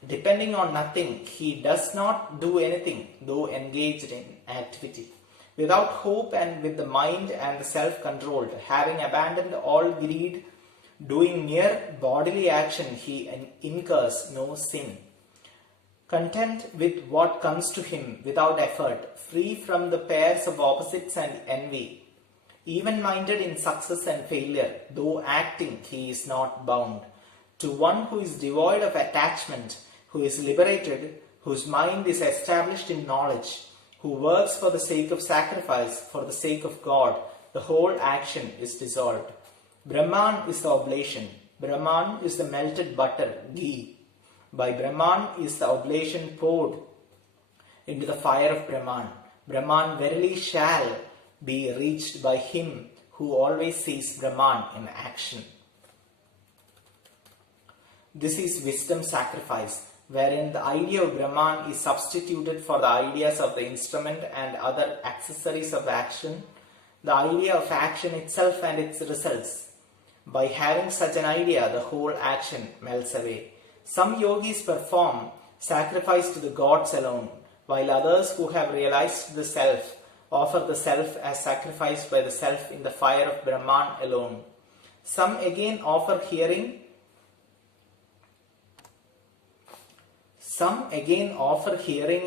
depending on nothing, he does not do anything, though engaged in activity. Without hope and with the mind and the self-controlled, having abandoned all greed, doing mere bodily action, he incurs no sin. Content with what comes to him without effort, free from the pairs of opposites and envy, even-minded in success and failure, though acting he is not bound. To one who is devoid of attachment, who is liberated, whose mind is established in knowledge, who works for the sake of sacrifice, for the sake of God, the whole action is dissolved. Brahman is the oblation. Brahman is the melted butter, ghee. By Brahman is the oblation poured into the fire of Brahman. Brahman verily shall be reached by him who always sees Brahman in action. This is wisdom sacrifice, wherein the idea of Brahman is substituted for the ideas of the instrument and other accessories of action, the idea of action itself and its results. By having such an idea, the whole action melts away. Some yogis perform sacrifice to the gods alone, while others who have realized the self offer the self as sacrifice by the self in the fire of Brahman alone. Some again offer hearing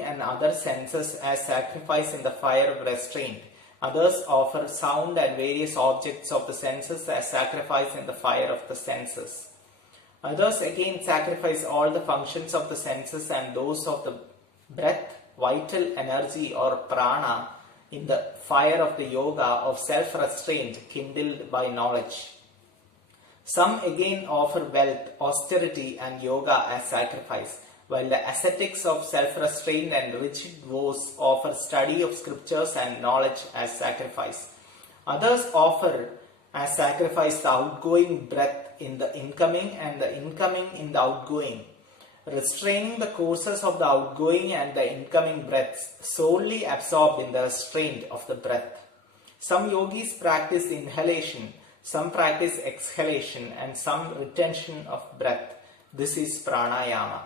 and other senses as sacrifice in the fire of restraint. Others offer sound and various objects of the senses as sacrifice in the fire of the senses. Others again sacrifice all the functions of the senses and those of the breath, vital energy or prana in the fire of the yoga of self-restraint kindled by knowledge. Some again offer wealth, austerity and yoga as sacrifice, while the ascetics of self-restraint and rigid vows offer study of scriptures and knowledge as sacrifice. Others offer as sacrifice the outgoing breath in the incoming and the incoming in the outgoing, restraining the courses of the outgoing and the incoming breaths, solely absorbed in the restraint of the breath. Some yogis practice inhalation, some practice exhalation, and some retention of breath. This is pranayama.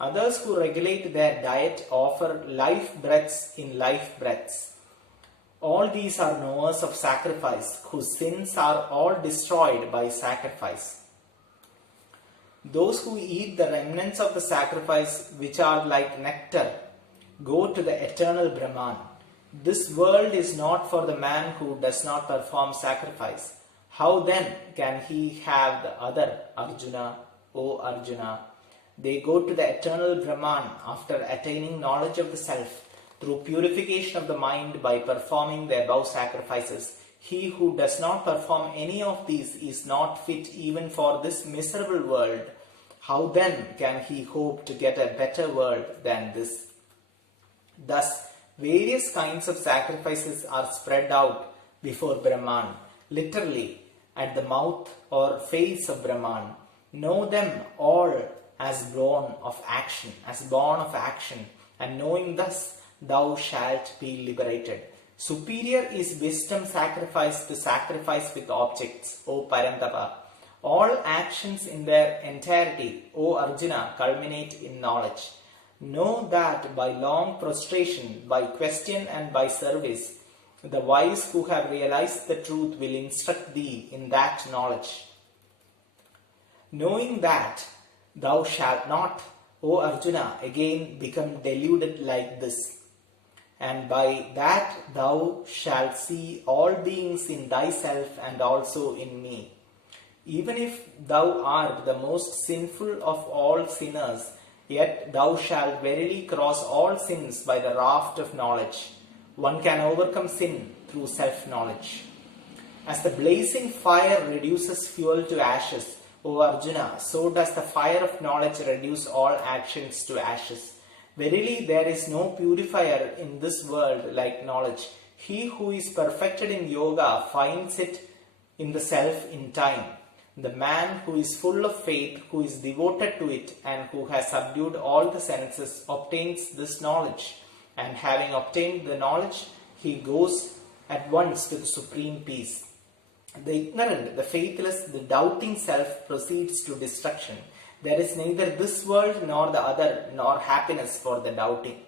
Others who regulate their diet offer life breaths in life breaths. All these are knowers of sacrifice, whose sins are all destroyed by sacrifice. Those who eat the remnants of the sacrifice, which are like nectar, go to the eternal Brahman. This world is not for the man who does not perform sacrifice. How then can he have the other, Arjuna? O Arjuna, they go to the eternal Brahman after attaining knowledge of the self through purification of the mind by performing the above sacrifices. He who does not perform any of these is not fit even for this miserable world. How then can he hope to get a better world than this? Thus, various kinds of sacrifices are spread out before Brahman, literally at the mouth or face of Brahman. Know them all as born of action, and knowing thus, thou shalt be liberated. Superior is wisdom sacrifice to sacrifice with objects, O Parantapa. All actions in their entirety, O Arjuna, culminate in knowledge. Know that by long prostration, by question and by service, the wise who have realized the truth will instruct thee in that knowledge. Knowing that thou shalt not, O Arjuna, again become deluded like this, and by that thou shalt see all beings in thyself and also in me. Even if thou art the most sinful of all sinners, yet thou shalt verily cross all sins by the raft of knowledge. One can overcome sin through self-knowledge. As the blazing fire reduces fuel to ashes, O Arjuna, so does the fire of knowledge reduce all actions to ashes. Verily, there is no purifier in this world like knowledge. He who is perfected in yoga finds it in the self in time. The man who is full of faith, who is devoted to it, and who has subdued all the senses, obtains this knowledge. And having obtained the knowledge, he goes at once to the supreme peace. The ignorant, the faithless, the doubting self proceeds to destruction. There is neither this world nor the other, nor happiness for the doubting.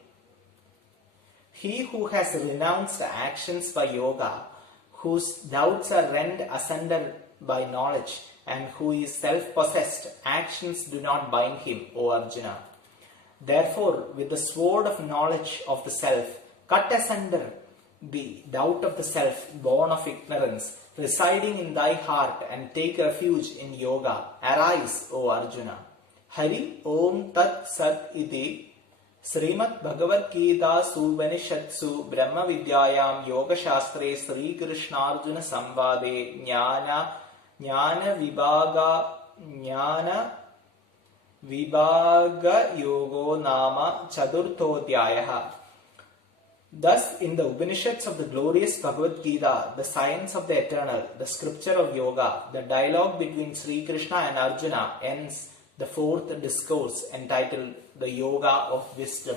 He who has renounced actions by yoga, whose doubts are rent asunder by knowledge, and who is self-possessed, actions do not bind him, O Arjuna. Therefore, with the sword of knowledge of the self, cut asunder the doubt of the self born of ignorance, residing in thy heart, and take refuge in yoga. Arise, O Arjuna. Hari Om Tat Sat Iti Srimad Bhagavad Gita Subanishatsu Brahma Vidyayam Yoga Shastre Sri Krishna Arjuna Samvade Jnana Vibhaga Yogo Nama Chaturthodhyayaha. Thus, in the Upanishads of the glorious Bhagavad Gita, the science of the eternal, the scripture of yoga, the dialogue between Sri Krishna and Arjuna ends the fourth discourse entitled The Yoga of Wisdom.